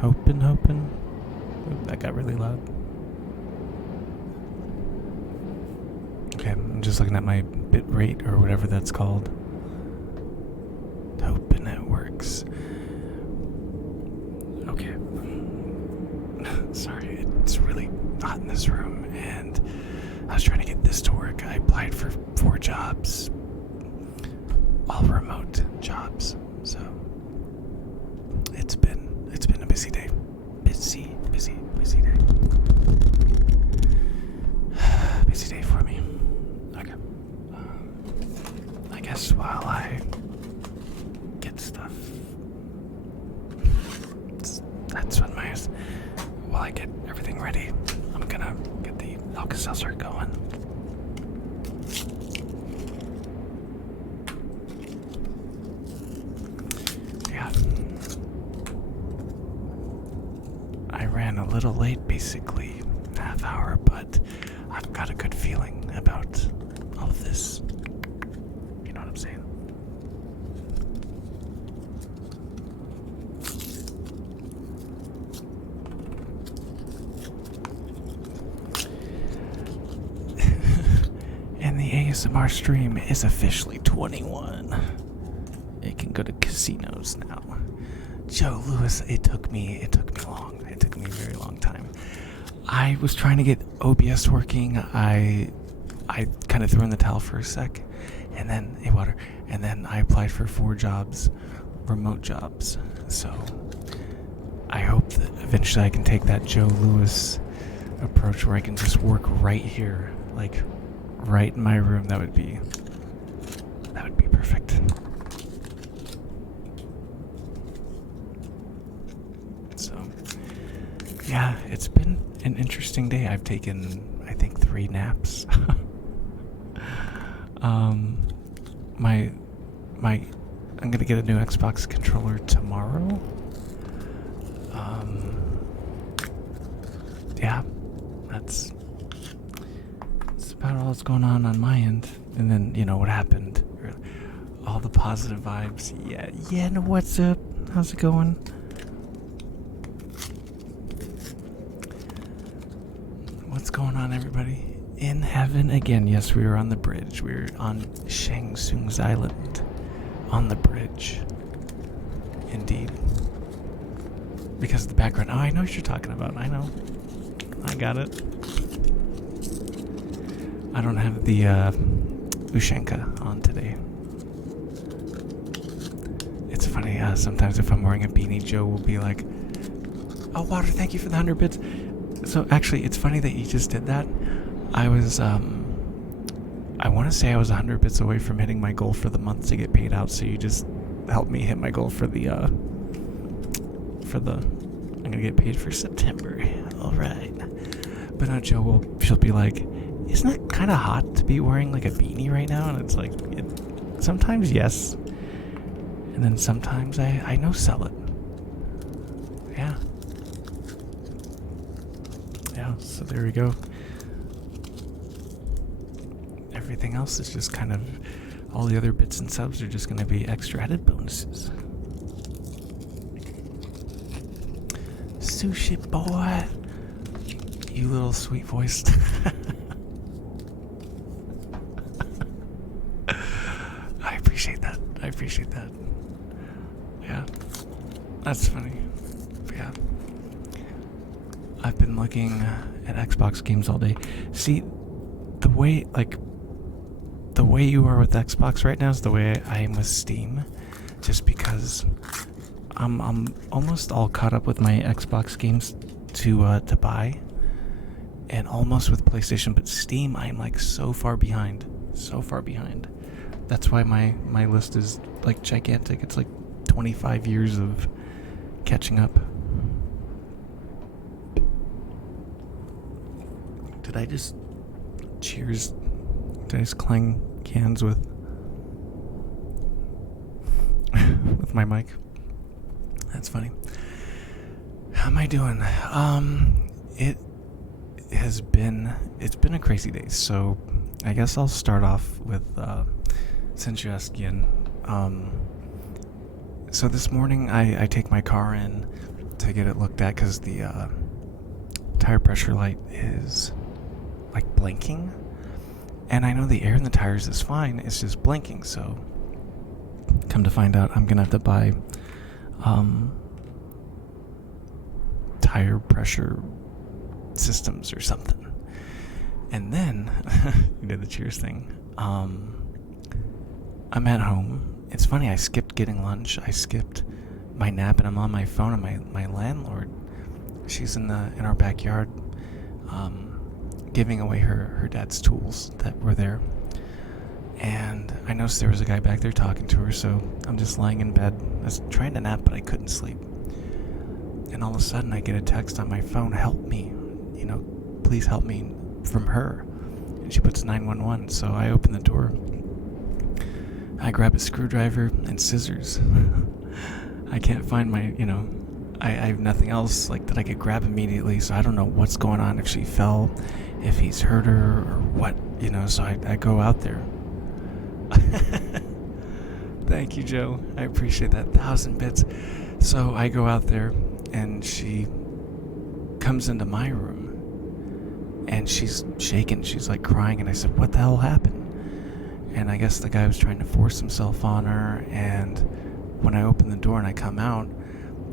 hoping. Ooh, that got really loud. Okay, I'm just looking at my bit rate or whatever that's called. Hoping it works. Okay. Sorry, it's really hot in this room, and I was trying to get this to work. I applied for 4 jobs, all remote jobs. So it's been a busy day. Busy day. Busy day for me. Okay. I guess while I get stuff, that's what while I get everything ready, I'm gonna get the Alka-Seltzer going. Yeah. I ran a little late, basically, half hour, but I've got a good feeling about all of this. You know what I'm saying? And the ASMR stream is officially 21. It can go to casinos now. Joe Louis, it took me long. It took me a very long time. I was trying to get OBS working. I kind of threw in the towel for a sec, and then and then I applied for 4 jobs, remote jobs. So I hope that eventually I can take that Joe Louis approach where I can just work right here, like right in my room. That would be perfect. So yeah, it's been an interesting day. I've taken, I think, 3 naps. I'm gonna get a new Xbox controller tomorrow. Yeah, that's about all that's going on my end. And then, you know, what happened, all the positive vibes. Yeah, no, what's up? How's it going? What's going on, everybody? In heaven again. Yes, we were on the bridge. We were on Shang Tsung's island. On the bridge. Indeed. Because of the background. Oh, I know what you're talking about. I know. I got it. I don't have the Ushanka on today. It's funny, sometimes if I'm wearing a beanie, Joe will be like, "Oh, Water, thank you for the 100 bits." So actually, it's funny that you just did that. I was, I want to say I was 100 bits away from hitting my goal for the month to get paid out, so you just helped me hit my goal for the, I'm gonna get paid for September. Alright. But now she'll be like, "Isn't it kind of hot to be wearing like a beanie right now?" And it's like, sometimes yes. And then sometimes I no sell it. Yeah. Yeah, so there we go. Everything else is just kind of, all the other bits and subs are just going to be extra added bonuses. Sushi boy. You little sweet voice. I appreciate that. Yeah. That's funny. But yeah. I've been looking at Xbox games all day. See, the way you are with Xbox right now is the way I am with Steam. Just because I'm almost all caught up with my Xbox games to buy, and almost with PlayStation, but Steam I'm like so far behind. That's why my list is like gigantic. It's like 25 years of catching up. Did I just clang cans with with my mic? That's funny. How am I doing? It's been a crazy day. So I guess I'll start off with since you asked again. So this morning I take my car in to get it looked at because the tire pressure light is like blinking, and I know the air in the tires is fine, it's just blinking. So come to find out, I'm gonna have to buy tire pressure systems or something. And then you did the cheers thing. I'm at home. It's funny, I skipped getting lunch, I skipped my nap, and I'm on my phone, and my landlord, she's in our backyard, giving away her dad's tools that were there. And I noticed there was a guy back there talking to her, so I'm just lying in bed. I was trying to nap, but I couldn't sleep. And all of a sudden, I get a text on my phone, help me, please help me, from her. And she puts 911, so I open the door. I grab a screwdriver and scissors. I can't find my, I have nothing else that I could grab immediately, so I don't know what's going on, if she fell, if he's hurt her, or what, so I go out there. Thank you, Joe. I appreciate that 1,000 bits. So I go out there, and she comes into my room, and she's shaking. She's crying, and I said, "What the hell happened?" And I guess the guy was trying to force himself on her. And when I open the door and I come out,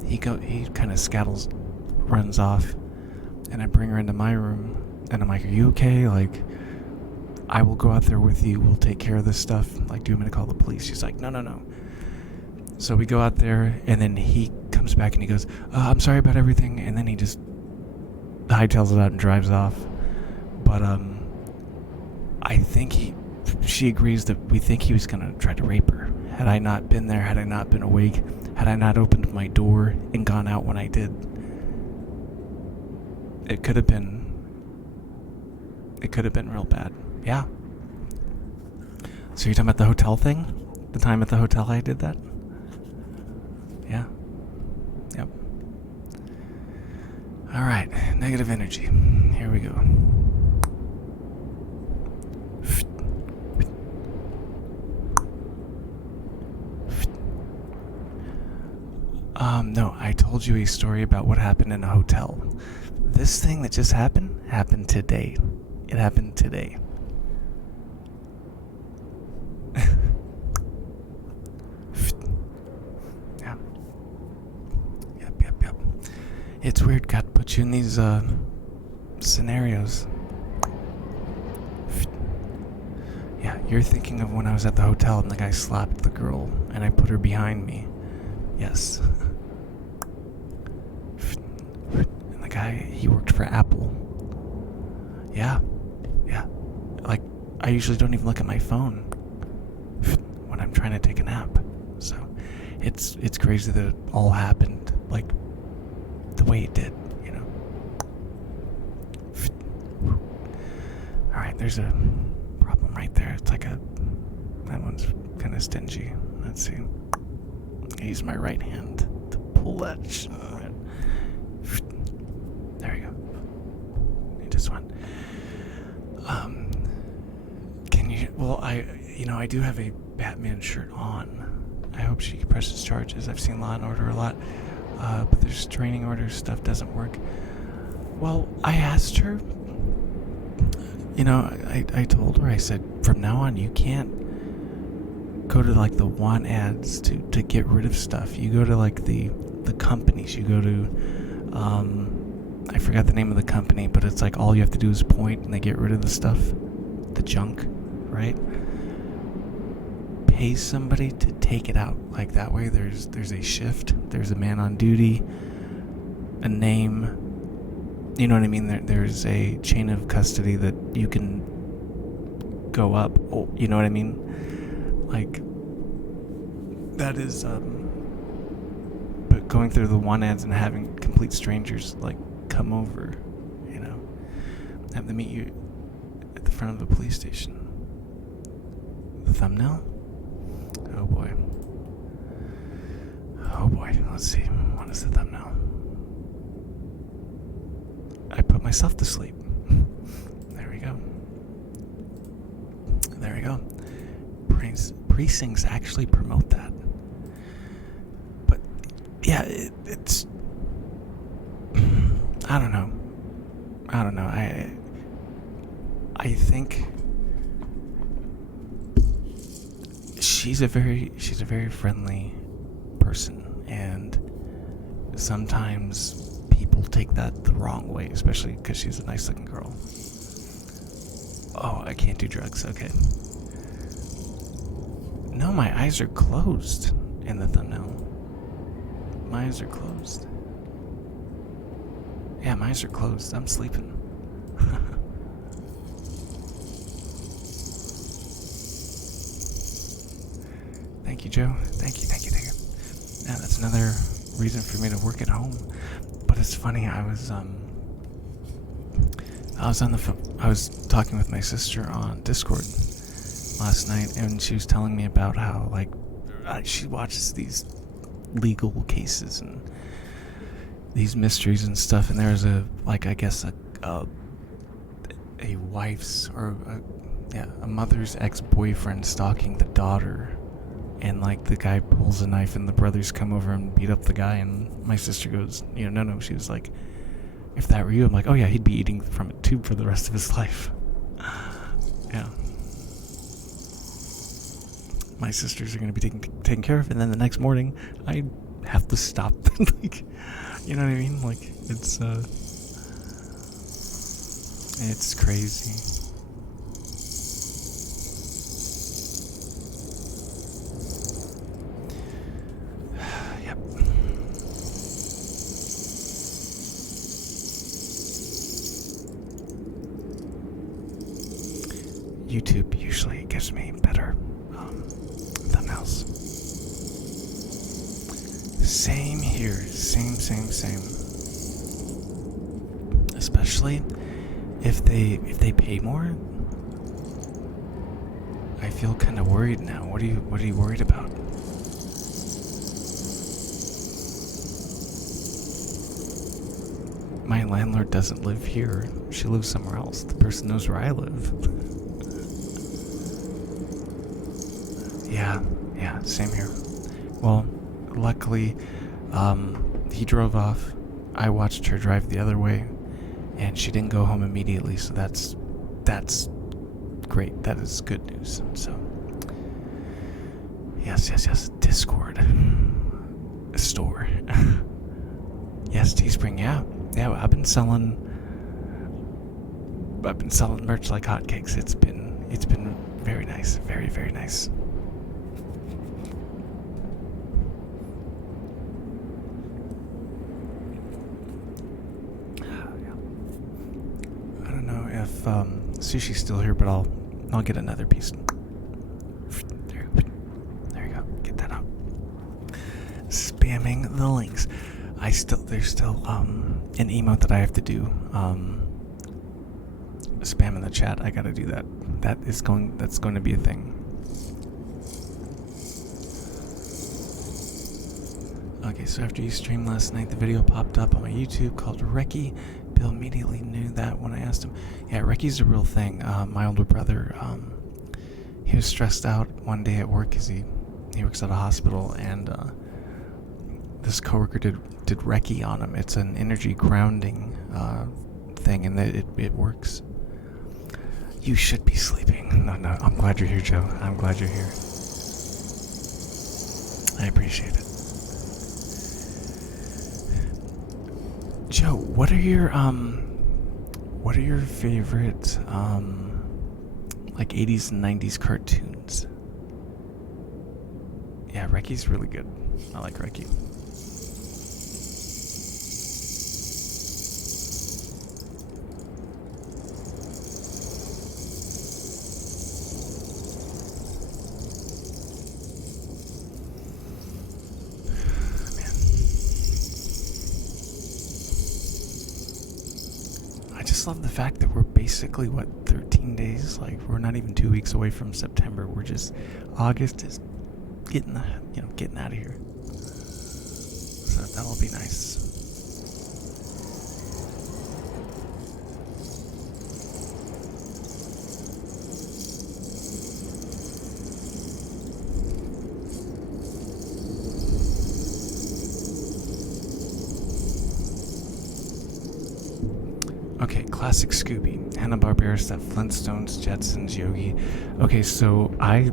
he kind of scattles, runs off, and I bring her into my room, and I'm like, "Are you okay? I will go out there with you. We'll take care of this stuff. Do you want me to call the police?" She's like, No. So we go out there, and then he comes back and he goes, "I'm sorry about everything." And then he just hightails it out and drives off. But I think she agrees that we think he was going to try to rape her. Had I not been there, had I not been awake, had I not opened my door and gone out when I did, it could have been real bad. Yeah. So you're talking about the hotel thing? The time at the hotel I did that? Yeah. Yep. Alright, negative energy. Here we go. No, I told you a story about what happened in a hotel. This thing that just happened today. It happened today. Yeah. Yep. It's weird, God put you in these scenarios. Yeah, you're thinking of when I was at the hotel and the guy slapped the girl and I put her behind me. Yes. And the guy, he worked for Apple. Yeah. I usually don't even look at my phone when I'm trying to take a nap. So it's crazy that it all happened the way it did, Alright, there's a problem right there. It's that one's kind of stingy. Let's see. I use my right hand to pull that there we go. Just one. Can you? Well, I do have a Batman shirt on. I hope she presses charges. I've seen Law and Order a lot, but there's restraining orders. Stuff doesn't work. Well, I asked her. I told her. I said, from now on, you can't go to the want ads to get rid of stuff. You go to the companies. You go to I forgot the name of the company, but it's all you have to do is point and they get rid of the stuff, the junk, right? Pay somebody to take it out. That way there's a shift, there's a man on duty, a name, you know what I mean? There's a chain of custody that you can go up, you know what I mean? That is but going through the want ads and having complete strangers come over, have them meet you at the front of the police station. The thumbnail? Oh boy. Let's see. What is the thumbnail? I put myself to sleep. There we go. Precincts actually promote that. But yeah, it's I don't know. I don't know. I think she's a very friendly person, and sometimes people take that the wrong way, especially because she's a nice looking girl. Oh, I can't do drugs. Okay. No, my eyes are closed in the thumbnail. My eyes are closed. Yeah, my eyes are closed. I'm sleeping. Thank you, Joe. Thank you. Yeah, that's another reason for me to work at home. But it's funny, I was on the phone. I was talking with my sister on Discord last night, and she was telling me about how, like, she watches these legal cases and these mysteries and stuff, and there's a wife's or a mother's ex-boyfriend stalking the daughter, and like the guy pulls a knife and the brothers come over and beat up the guy, and my sister goes, no, she was like, if that were you, I'm like, oh yeah, he'd be eating from a tube for the rest of his life. Yeah. My sisters are going to be taken care of, and then the next morning I have to stop. Like, you know what I mean? Like, it's crazy. Yep. YouTube usually gives me better thumbnails. Same here. Same. Especially if they pay more. I feel kind of worried now. What are you worried about? My landlord doesn't live here. She lives somewhere else. The person knows where I live. Yeah, same here. Well, luckily, he drove off. I watched her drive the other way, and she didn't go home immediately, so that's great. That is good news. So, yes. Discord. Store. Yes, Teespring, yeah. I've been selling merch like hotcakes. It's been very nice. Very, very nice. I don't know if Sushi's still here, but I'll get another piece. There you go. Get that out. Spamming the links. There's still an emote that I have to do. Spam in the chat. I gotta do that. That's going to be a thing. Okay, so after you streamed last night, the video popped up on my YouTube called Reki. Bill immediately knew that when I asked him. Yeah, Reki's a real thing. My older brother, he was stressed out one day at work because he works at a hospital, and this coworker did Reki on him. It's an energy grounding thing, and it works. You should be sleeping. No, I'm glad you're here, Joe. I'm glad you're here. I appreciate it. Joe, what are your favorite like 80s and 90s cartoons? Yeah, Reki's really good. I like Reki. Love the fact that we're basically 13 days, like we're not even 2 weeks away from September. We're just, August is getting out of here, so that'll be nice. Okay, classic Scooby, Hanna-Barbera stuff, Flintstones, Jetsons, Yogi. Okay, so I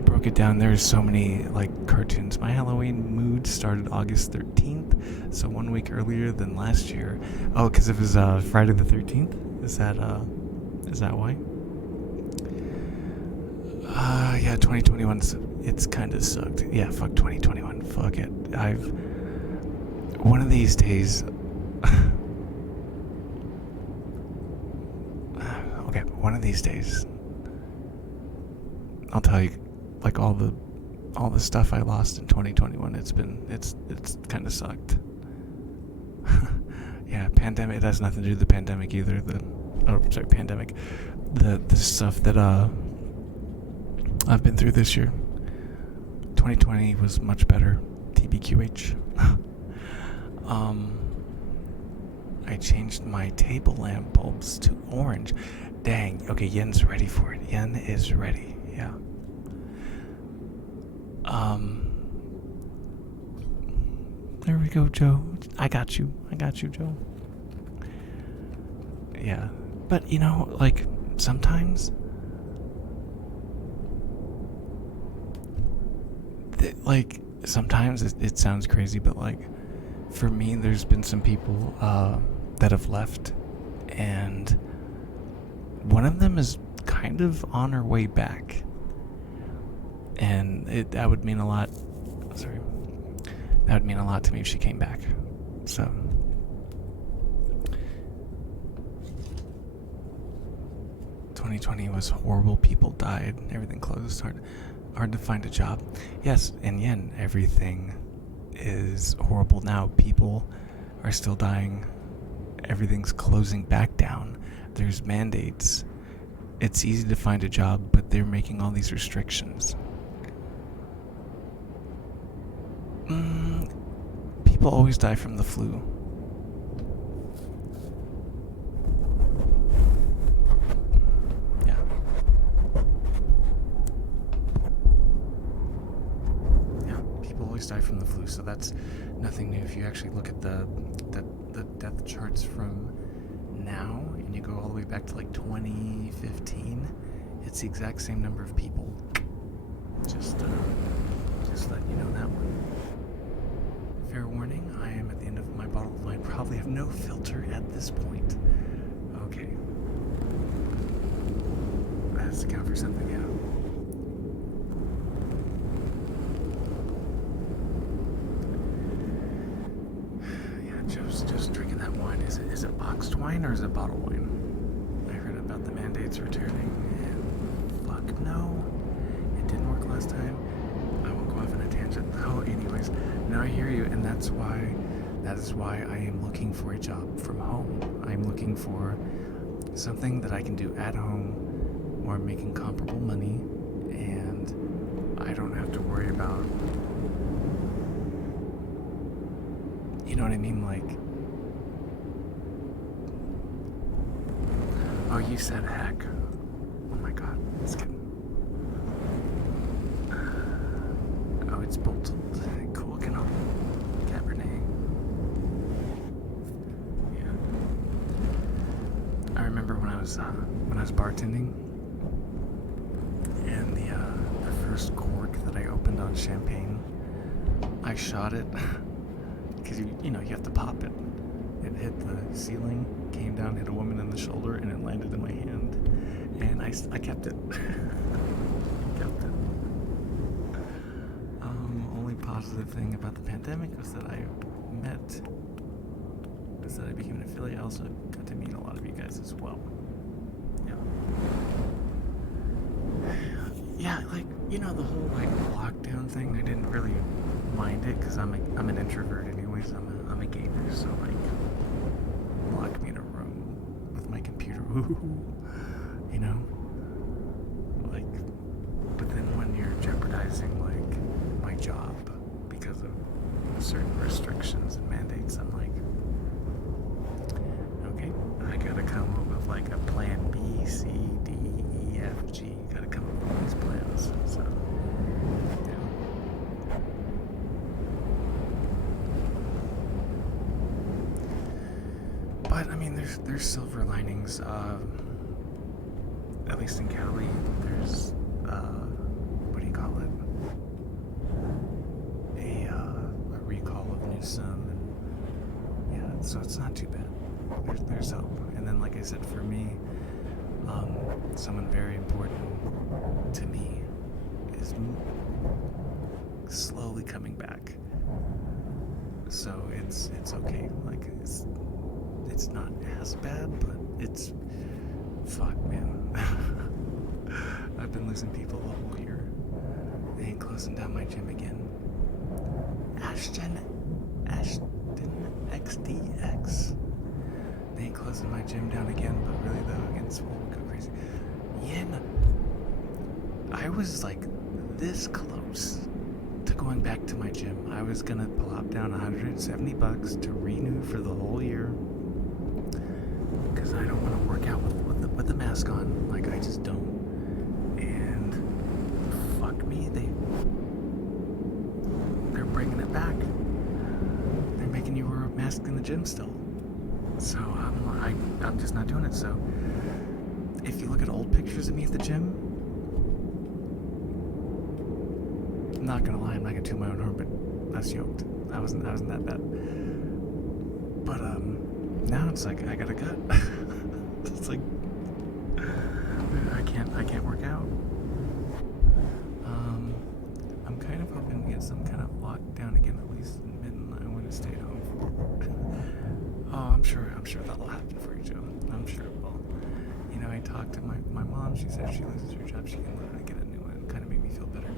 broke it down. There's so many like cartoons. My Halloween mood started August 13th, so 1 week earlier than last year. Oh, because it was Friday the 13th. Is that why? Yeah, 2021. It's kind of sucked. Yeah, fuck 2021. Fuck it. One of these days. Okay, one of these days, I'll tell you, like all the stuff I lost in 2021. It's kind of sucked. Yeah, pandemic. It has nothing to do with the pandemic either. Pandemic. The stuff that I've been through this year. 2020 was much better. TBQH. I changed my table lamp bulbs to orange. Dang. Okay, Yen's ready for it. Yen is ready. Yeah. There we go, Joe. I got you, Joe. Yeah. But, like, sometimes... sometimes it sounds crazy, but, like, for me, there's been some people that have left, and one of them is kind of on her way back, and that would mean a lot. Sorry, that would mean a lot to me if she came back. So, $2020 was horrible. People died. Everything closed. Hard to find a job. Yes, and yen, everything is horrible now. People are still dying. Everything's closing back down. There's mandates. It's easy to find a job, but they're making all these restrictions. People always die from the flu. Yeah. Yeah, people always die from the flu, so that's nothing new. If you actually look at the death charts from now, and you go all the way back to like 2015, it's the exact same number of people. Just letting you know that one. Fair warning, I am at the end of my bottle of wine. Probably have no filter at this point. Okay. That has to count for something, yeah. Just drinking that wine. Is it boxed wine or is it bottled wine? I heard about the mandates returning, and fuck no, it didn't work last time. I won't go off on a tangent. Oh, anyways, now I hear you, and that is why I am looking for a job from home. I'm looking for something that I can do at home, where I'm making comparable money, and I don't have to worry about. You know what I mean? Like, oh, you said heck. Oh my god, it's good. Oh, it's bolted. Cool, Cabernet. Yeah. I remember when I was bartending, and the first cork that I opened on champagne, I shot it. Because you have to pop it. It hit the ceiling, came down, hit a woman in the shoulder, and it landed in my hand. And I kept it. Only positive thing about the pandemic was that I became an affiliate. I also got to meet a lot of you guys as well. Yeah. Yeah, like, the whole like lockdown thing, I didn't really mind it because I'm an introvert anyways. I'm a gamer, so like, lock me in a room with my computer, like. But then when you're jeopardizing like my job because of certain restrictions and mandates, I'm like, okay, I gotta come up with like a plan B, C, D, E, F, G. Gotta come up with these plans. So. But I mean, there's silver linings. At least in Cali, there's what do you call it? A recall of Newsom, and yeah, so it's not too bad. There's hope. And then, like I said, for me, someone very important to me is slowly coming back. So it's okay. Like it's not as bad, but it's fuck, man. I've been losing people the whole year. They ain't closing down my gym again. Ashton XDX. They ain't closing my gym down again, but really though, again, it's will go crazy. Yin. I was like this close to going back to my gym. I was gonna plop down $170 to renew for the whole year because I don't want to work out with the mask on. Like, I just don't. And fuck me, they're bringing it back. They're making you wear a mask in the gym still. So I'm just not doing it. So if you look at old pictures of me at the gym, I'm not gonna lie, I'm not gonna toot my own horn, but I was yoked. I wasn't that bad. But now it's like I got a gut. It's like I can't work out. I'm kind of hoping to get some kind of lockdown again, at least in Midland. I want to stay at home for. Oh, I'm sure that'll happen for you, Joe. I'm sure it will. You know, I talked to my mom. She said if she loses her job, she can literally get a new one. It kind of made me feel better.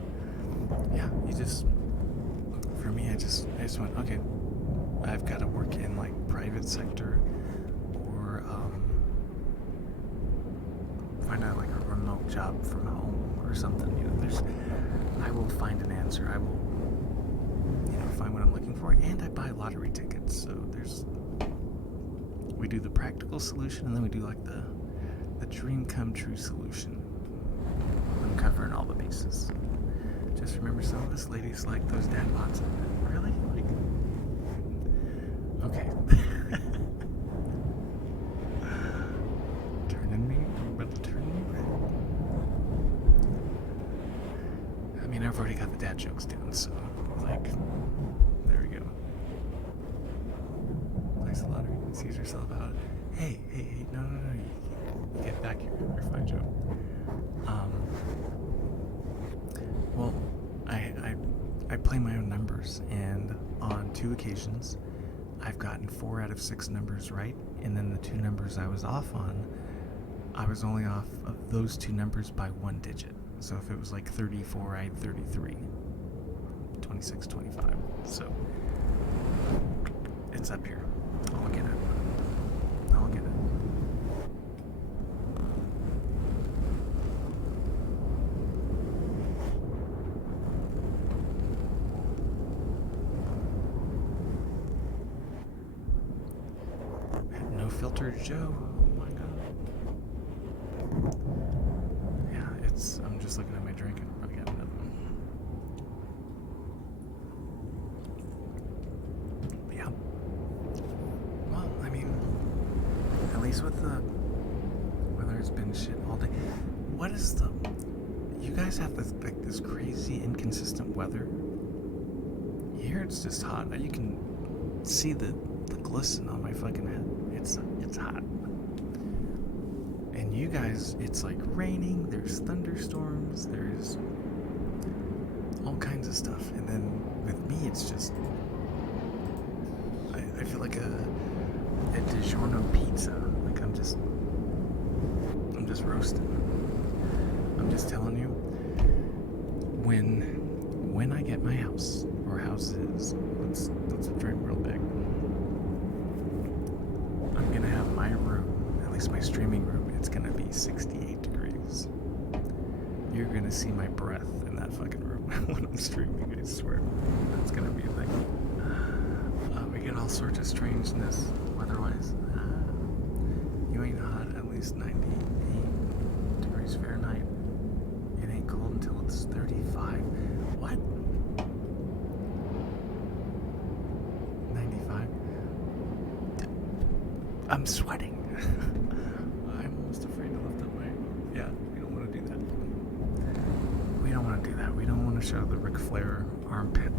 Yeah, for me, I just went, okay, I've got to work in like private sector or find out like a remote job from home or something. You know, I will find an answer. I will, find what I'm looking for, and I buy lottery tickets. So we do the practical solution, and then we do like the dream come true solution. I'm covering all the bases. Just remember, some of us ladies like those dad bods. Really? Like, okay. Turning me, but turning me red. I mean, I've already got the dad jokes down, so like, there we go. Plays the lottery, sees herself out. Hey, no, you get back here. You're fine, Joe. Well, I play my own numbers, and on 2 occasions, I've gotten 4 out of 6 numbers right, and then the 2 numbers I was off on, I was only off of those 2 numbers by 1 digit. So if it was like 34, I had 33, 26, 25. So it's up here. I'll get it. Filtered Joe. Oh my god. Yeah, I'm just looking at my drink and probably got another one. But yeah. Well, I mean, at least with the weather, it's been shit all day. What is you guys have this crazy inconsistent weather? Here it's just hot. You can see the glisten on my fucking head. It's hot. And you guys, it's like raining, there's thunderstorms, there's all kinds of stuff. And then with me, it's just, I feel like a DiGiorno pizza. Like I'm just roasting. I'm just telling you, when I get my house, or houses, let's dream real big. I'm gonna have my room, at least my streaming room, it's gonna be 68 degrees. You're gonna see my breath in that fucking room when I'm streaming, I swear. That's gonna be a thing. We get all sorts of strangeness weather-wise. You ain't hot, at least 98 degrees Fahrenheit. It ain't cold until it's 35. What? 95? I'm sweating. I'm almost afraid to lift up my. Yeah, we don't want to do that. We don't want to do that. We don't want to show the Ric Flair armpit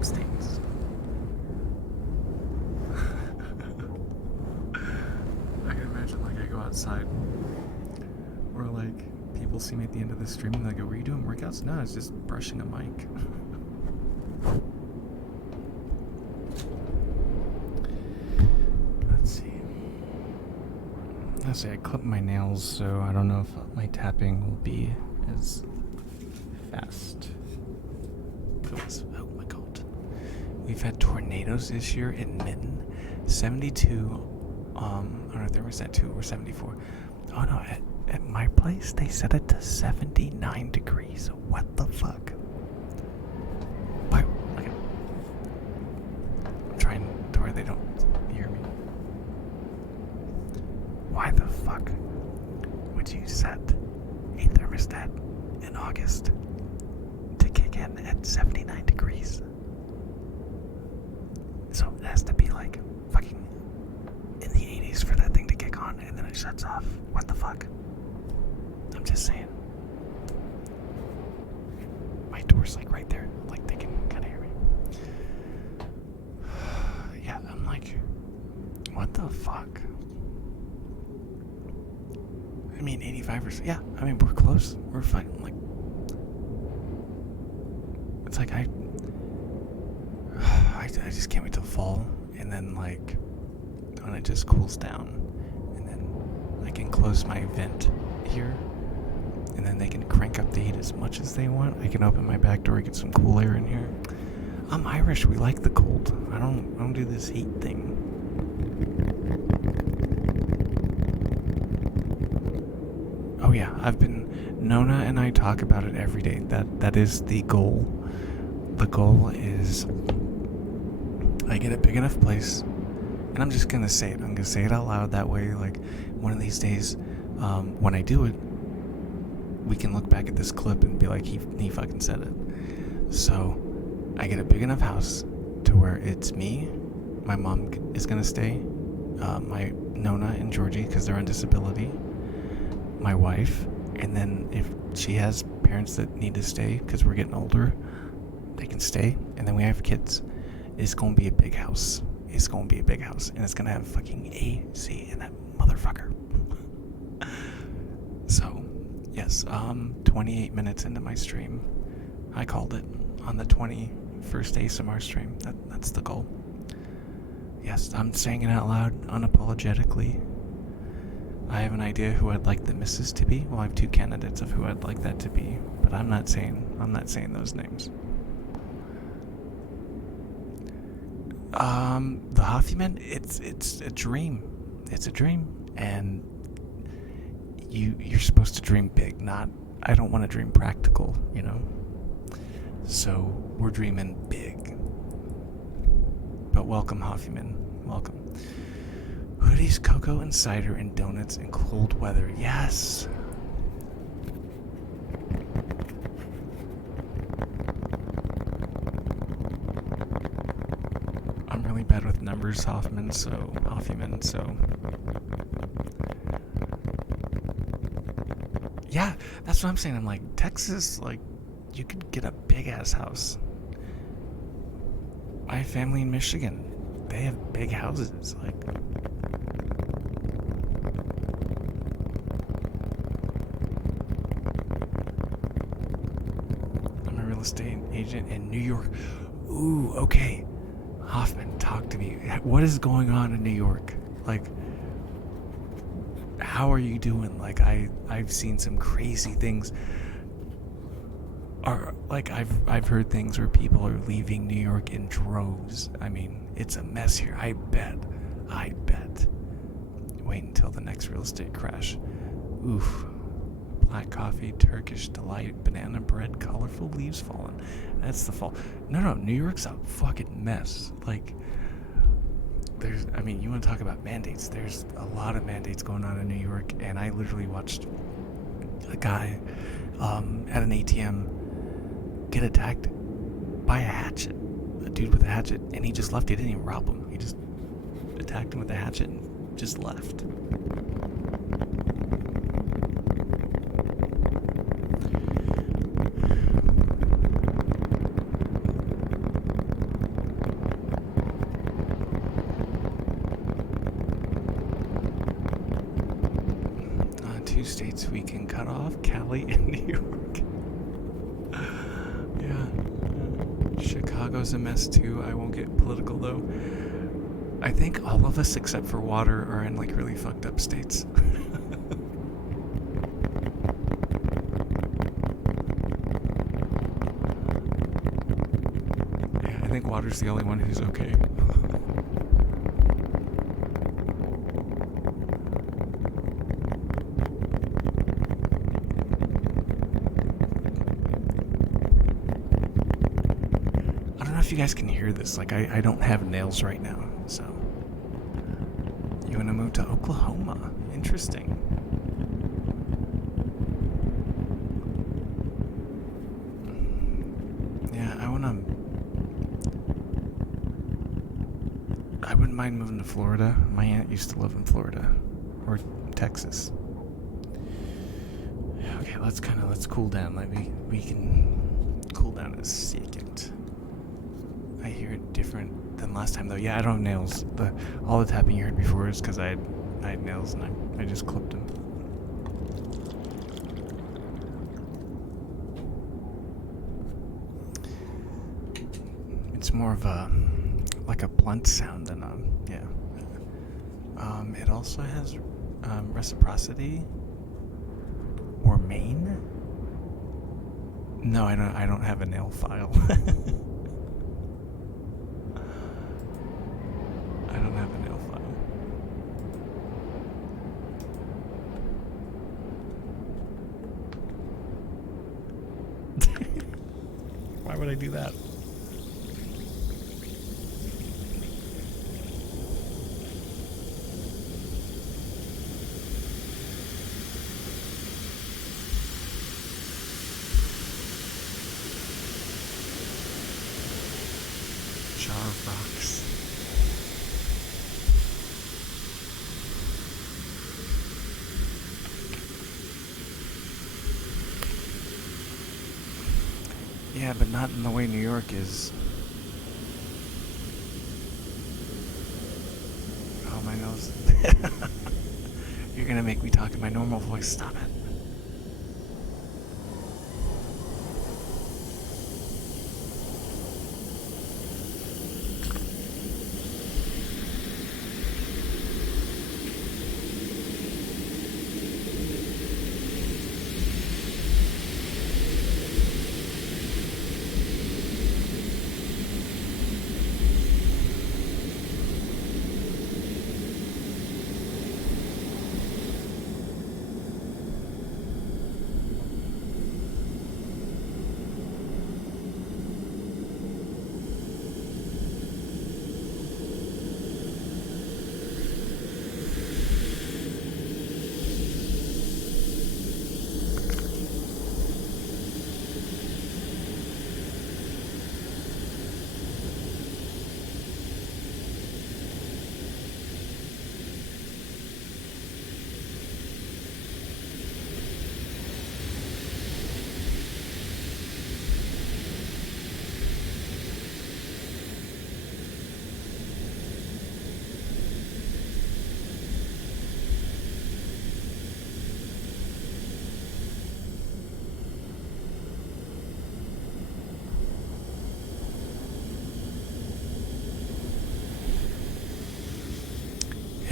stains. I can imagine, like, I go outside, or like people see me at the end of the stream and they go, "Were you doing workouts?" No, it's just brushing a mic. I clip my nails, so I don't know if my tapping will be as fast. Oh my god. We've had tornadoes this year in Minton. 72, I don't know if there was at 2 or 74. Oh no, at my place, they set it to 79 degrees. What the fuck? Why? Okay. I'm trying to where they don't hear me. Why the fuck would you set a thermostat in August to kick in at 79 degrees? So it has to be like fucking in the 80s for that thing to kick on, and then it shuts off. What the fuck? I'm just saying. My door's like right there. Like they can kind of hear me. Yeah, I'm like, what the fuck? I mean, 85%. Yeah, I mean, we're close. We're fine. Like, it's like I just can't wait till fall, and then like when it just cools down, and then I can close my vent here, and then they can crank up the heat as much as they want. I can open my back door, get some cool air in here. I'm Irish. We like the cold. I don't do this heat thing. Oh yeah, Nona and I talk about it every day. That is the goal. The goal is I get a big enough place, and I'm just gonna say it. I'm gonna say it out loud. That way, like, one of these days, when I do it, we can look back at this clip and be like, he fucking said it. So, I get a big enough house to where it's me, my mom is gonna stay, my Nona and Georgie, because they're on disability, my wife, and then if she has parents that need to stay because we're getting older, they can stay, and then we have kids. It's gonna be a big house. It's gonna be a big house, and it's gonna have fucking AC in that motherfucker. So, yes, 28 minutes into my stream, I called it on the 21st ASMR stream. That's the goal. Yes, I'm saying it out loud, unapologetically. I have an idea who I'd like the missus to be. Well, I have 2 candidates of who I'd like that to be, but I'm not saying those names. The Hoffman, it's a dream. It's a dream, and you're supposed to dream big. I don't want to dream practical, you know. So we're dreaming big. But welcome, Hoffman. Welcome. Hoodies, cocoa, and cider, and donuts in cold weather. Yes. I'm really bad with numbers, Hoffman, so... Yeah, that's what I'm saying. I'm like, Texas, like, you could get a big-ass house. I have family in Michigan. They have big houses, like... I'm a real estate agent in New York. Ooh, okay. Hoffman, talk to me. What is going on in New York? Like, how are you doing? Like, I've seen some crazy things. I've heard things where people are leaving New York in droves. I mean, it's a mess here. I bet. Wait until the next real estate crash. Oof. Black coffee, Turkish delight, banana bread, colorful leaves falling. That's the fall. No, New York's a fucking mess. Like, you want to talk about mandates. There's a lot of mandates going on in New York, and I literally watched a guy at an ATM get attacked by a hatchet. A dude with a hatchet, and he just left. He didn't even rob him. He just attacked him with a hatchet and just left. 2 states we can cut off, Cali and New York. Yeah. Chicago's a mess too. I won't get political though. I think all of us except for water are in like really fucked up states. Yeah, I think water's the only one who's okay. If you guys can hear this, like I don't have nails right now, so you want to move to Oklahoma? Interesting. Yeah, I wouldn't mind moving to Florida. My aunt used to live in Florida or Texas. Okay, let's cool down. Like we can cool down a second. I hear it different than last time though. Yeah, I don't have nails. All the tapping you heard before is because I had nails and I just clipped them. It's more of a like a blunt sound than yeah. It also has reciprocity or main. No, I don't have a nail file. Why would I do that? Jar of rocks. Yeah, but not in the way New York is. Oh, my nose. You're gonna make me talk in my normal voice. Stop it.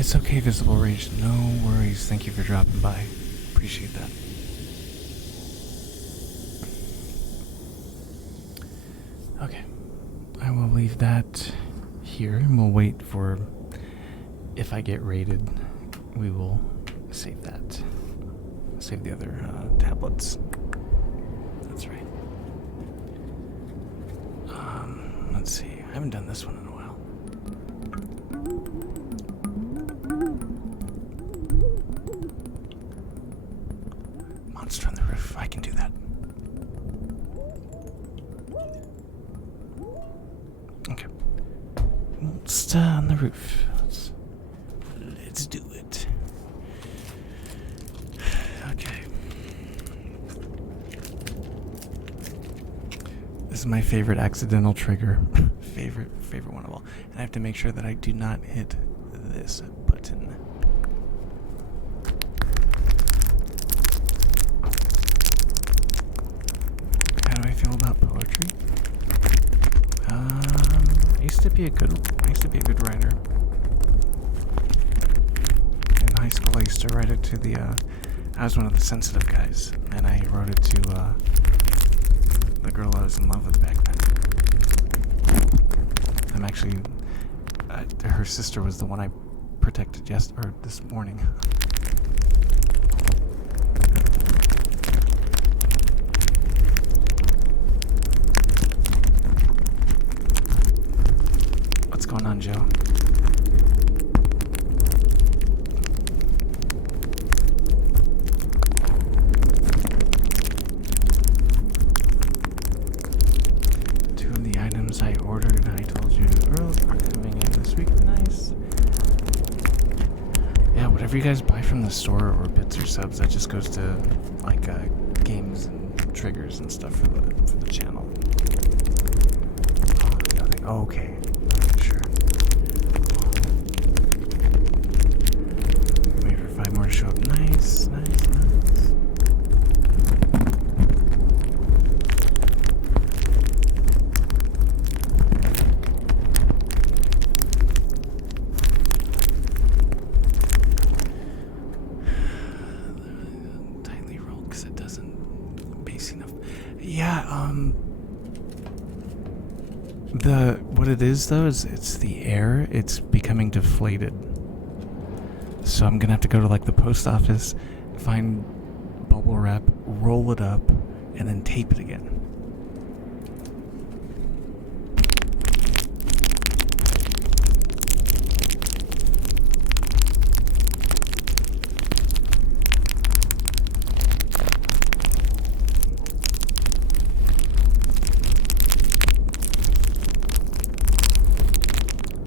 It's okay, Visible Rage. No worries. Thank you for dropping by. Appreciate that. Okay. I will leave that here and we'll wait for... If I get raided, we will save that. Save the other tablets. That's right. Let's see. I haven't done this one in a while. Monster on the roof. I can do that. Okay. Monster on the roof. Let's do it. Okay. This is my favorite accidental trigger. favorite one of all. And I have to make sure that I do not hit this button. How do I feel about poetry? I used to be a good writer. In high school, I used to write it to the. I was one of the sensitive guys, and I wrote it to the girl I was in love with back then. I'm actually. Her sister was the one I protected this morning. What's going on, Joe? Two of the items I ordered, I told you earlier, are coming in this week. Nice. Yeah, whatever you guys buy from the store or bits or subs, that just goes to like games and triggers and stuff for the channel. Oh, nothing. Oh, okay. Sure. Wait for 5 more to show up. Nice. Tightly rolled because it doesn't base enough. Yeah, what it is though is it's the air. It's becoming deflated. So I'm gonna have to go to like the post office, find bubble wrap, roll it up, and then tape it again.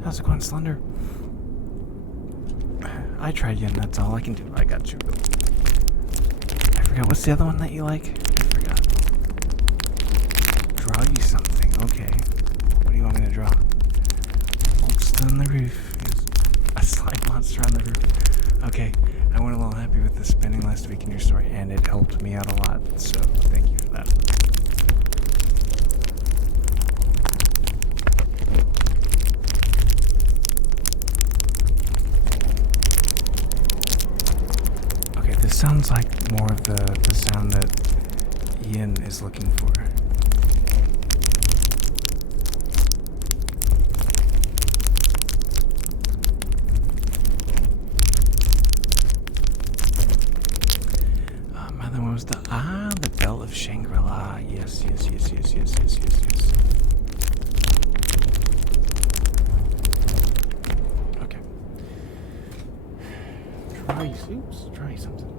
How's it going, Slender? I tried you, and that's all I can do. I got you. I forgot. What's the other one that you like? I forgot. Draw you something. Okay. What do you want me to draw? Monster on the roof. A slime monster on the roof. Okay. I went a little happy with the spinning last week in your story, and it helped me out a lot. So thank you for that. This sounds like more of the sound that Ian is looking for. Other one was the Bell of Shangri-La. Yes. Okay. Try something.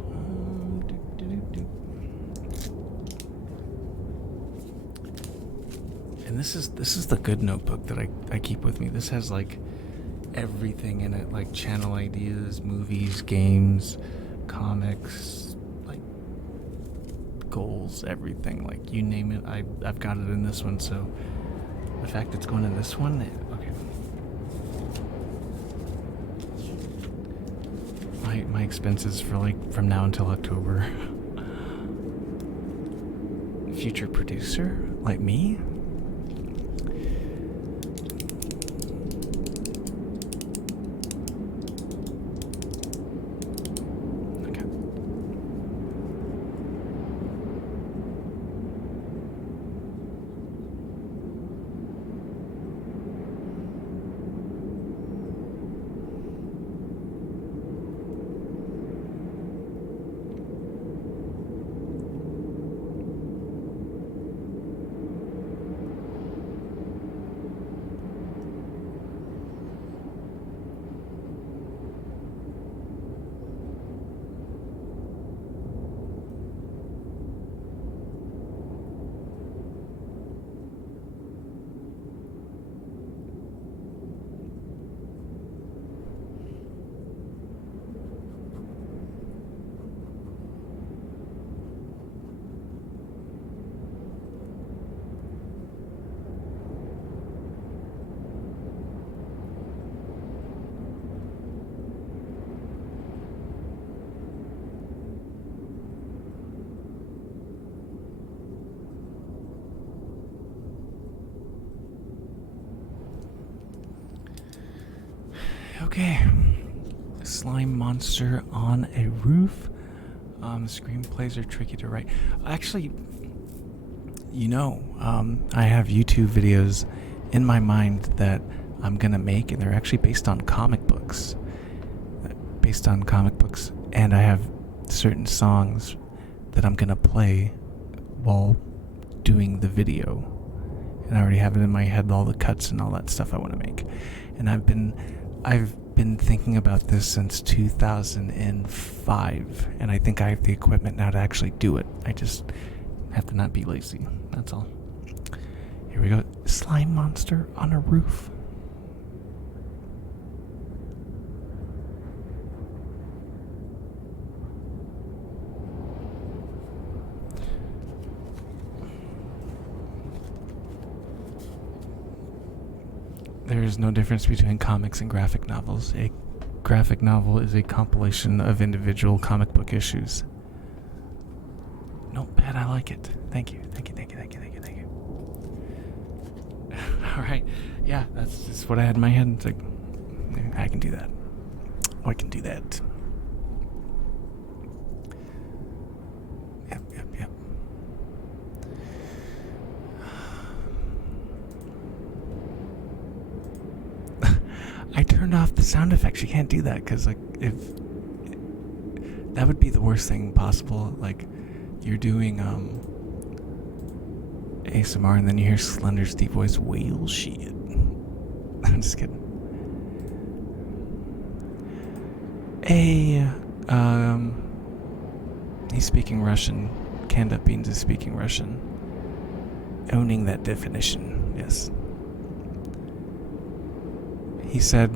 And this is the good notebook that I keep with me. This has like everything in it, like channel ideas, movies, games, comics, like goals, everything. Like you name it, I've got it in this one. So the fact it's going in this one, okay. My expenses for like from now until October. Future producer like me. Okay. Slime monster on a roof. Screenplays are tricky to write. Actually, I have YouTube videos in my mind that I'm gonna make, and they're actually based on comic books. And I have certain songs that I'm gonna play while doing the video. And I already have it in my head, all the cuts and all that stuff I want to make. And I've been thinking about this since 2005, and I think I have the equipment now to actually do it. I just have to not be lazy. That's all. Here we go. Slime monster on a roof. There is no difference between comics and graphic novels. A graphic novel is a compilation of individual comic book issues. Notepad, I like it. Thank you. Alright. Yeah, that's just what I had in my head. It's like, I can do that. I can do that. Yep. I turned off the sound effects. You can't do that because, like, if that would be the worst thing possible. Like, you're doing ASMR and then you hear Slender's deep voice whale shit. I'm just kidding. He's speaking Russian. Canned Up Beans is speaking Russian. Owning that definition, yes. He said,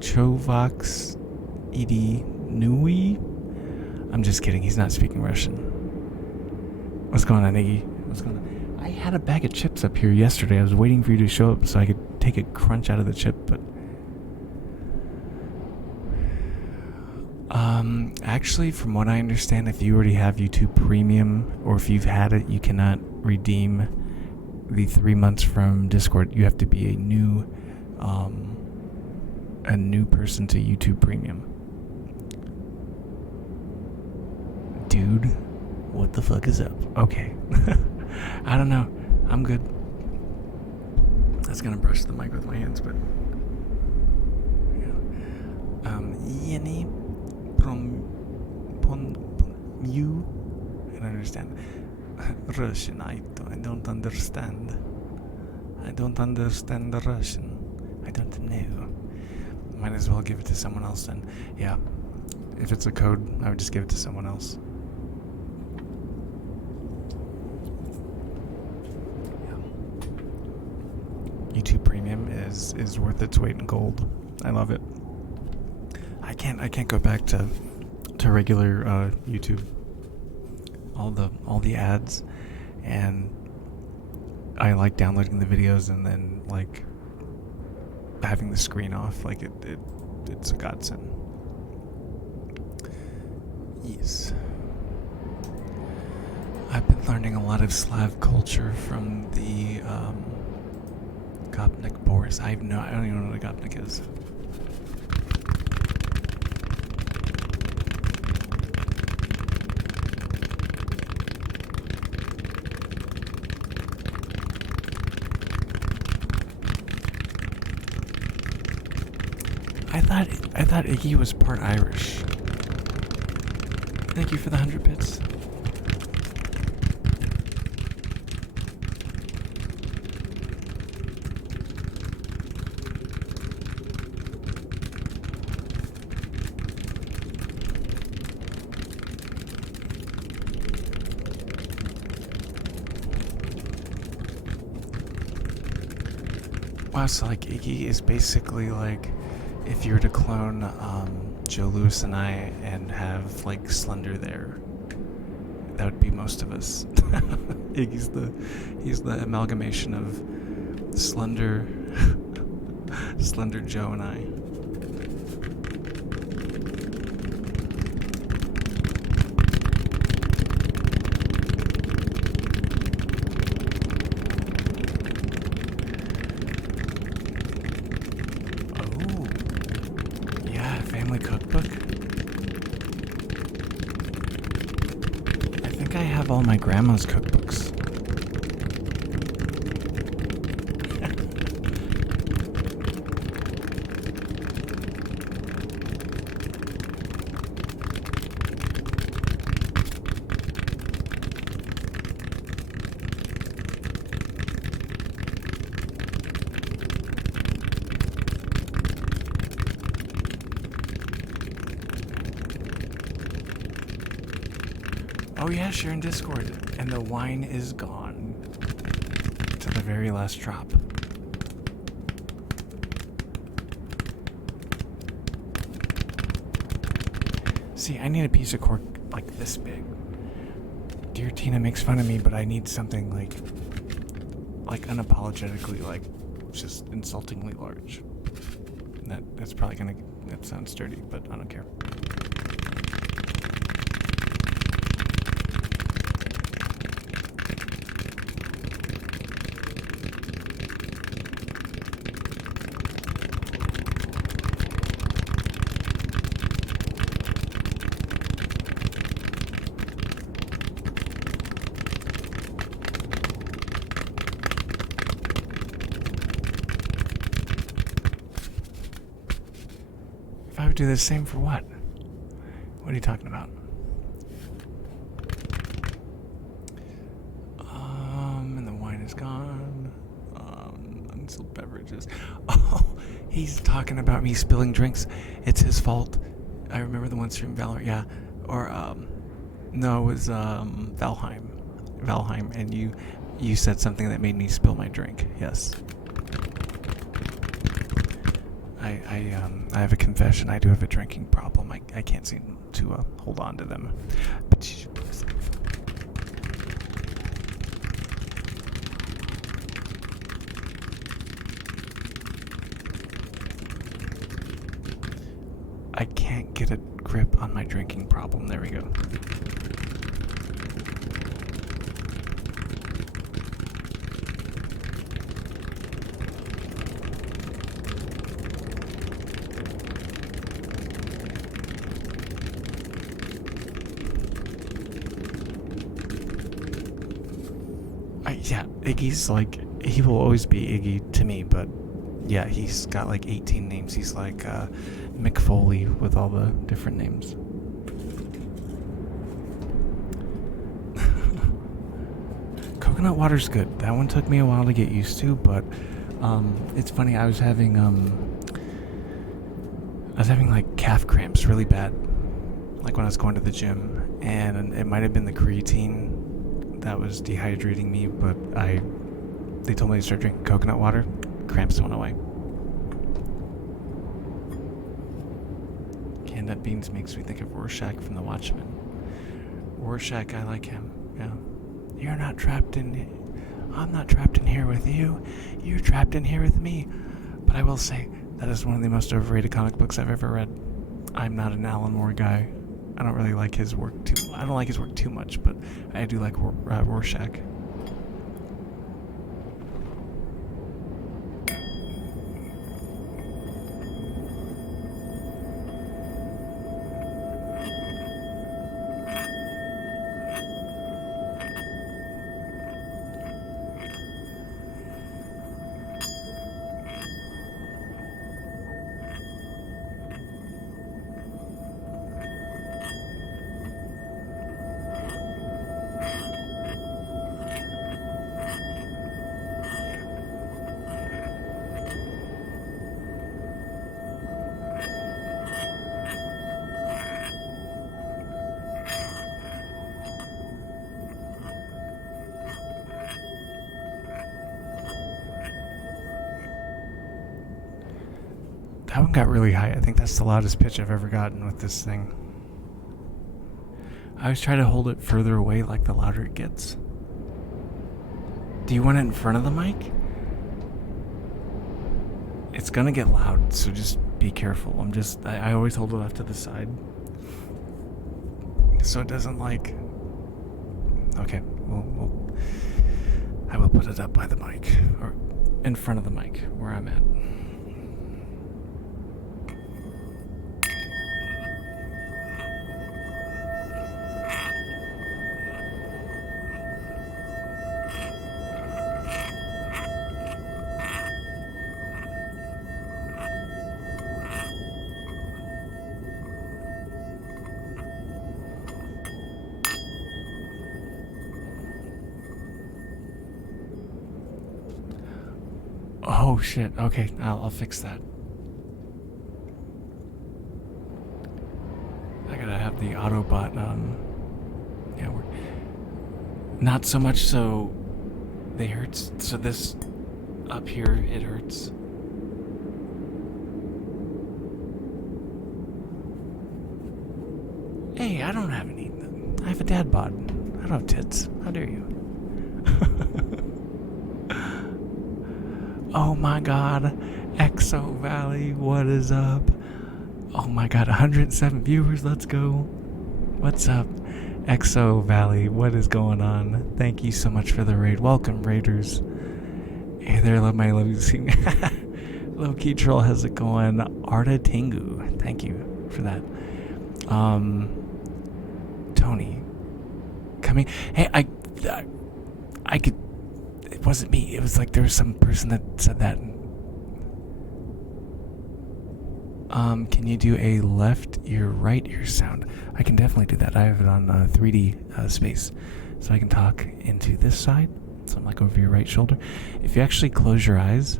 Chovax Idi Nui? I'm just kidding, he's not speaking Russian. What's going on, Iggy? What's going on? I had a bag of chips up here yesterday. I was waiting for you to show up so I could take a crunch out of the chip, but... Actually, from what I understand, if you already have YouTube Premium, or if you've had it, you cannot redeem the 3 months from Discord. You have to be a new person to YouTube Premium. Dude, what the fuck is up? Okay. I don't know. I'm good. I was gonna brush the mic with my hands, but... Yeni from you? I don't understand. Russian, I don't understand. I don't understand the Russian. I don't know. Might as well give it to someone else then. Yeah. If it's a code, I would just give it to someone else. YouTube Premium is worth its weight in gold. I love it. I can't go back to regular YouTube. All the ads, and I like downloading the videos and then like having the screen off. Like it's a godsend. Yes. I've been learning a lot of Slav culture from the Gopnik Boris. I don't even know what a Gopnik is. I thought Iggy was part Irish. Thank you for the 100 bits. Wow, so like Iggy is basically like if you were to clone Joe Louis and I and have like Slender there, that would be most of us. Iggy's he's the amalgamation of Slender Joe and I. family cookbook? I think I have all my grandma's cookbooks. Oh yes, you're in Discord, and the wine is gone to the very last drop. See, I need a piece of cork like this big. Dear Tina makes fun of me, but I need something like unapologetically, like just insultingly large. That's probably gonna, that sounds dirty, but I don't care. I would do the same for what? What are you talking about? And the wine is gone. Unsealed beverages. Oh, he's talking about me spilling drinks. It's his fault. I remember the one stream Valor, yeah. Or, no, it was, Valheim, and you said something that made me spill my drink, yes. I have a confession. I do have a drinking problem. I can't seem to hold on to them. But you should listen. I can't get a grip on my drinking problem. There we go. Yeah, Iggy's like, he will always be Iggy to me, but yeah, he's got like 18 names. He's like Mick Foley with all the different names. Coconut water's good. That one took me a while to get used to, but it's funny, I was having like calf cramps really bad, like when I was going to the gym, and it might have been the creatine that was dehydrating me, but they told me to start drinking coconut water. Cramps went away. Canned up beans makes me think of Rorschach from The Watchmen. Rorschach, I like him. Yeah. I'm not trapped in here with you. You're trapped in here with me. But I will say, that is one of the most overrated comic books I've ever read. I'm not an Alan Moore guy. I don't really like his work I don't like his work too much, but I do like Rorschach. That one got really high. I think that's the loudest pitch I've ever gotten with this thing. I always try to hold it further away, like the louder it gets. Do you want it in front of the mic? It's gonna get loud, so just be careful. I always hold it off to the side, so it doesn't like... Okay, I will put it up by the mic, or in front of the mic, where I'm at. Oh shit. Okay, I'll fix that. I gotta have the Autobot. Yeah, we're not so much so they hurts. So this up here it hurts. Hey, I don't have any. I have a dad bod. I don't have tits. How dare you? Oh my god. Exo Valley, what is up? Oh my god, 107 viewers, let's go. What's up? Exo Valley, what is going on? Thank you so much for the raid. Welcome, Raiders. Hey there, my lovely Low Key Troll, how's it going? Arta Tengu, thank you for that. Tony, coming. Hey, I could. It wasn't me. It was like there was some person that said that. Can you do a left ear, right ear sound? I can definitely do that. I have it on 3D space, so I can talk into this side. So I'm like over your right shoulder. If you actually close your eyes,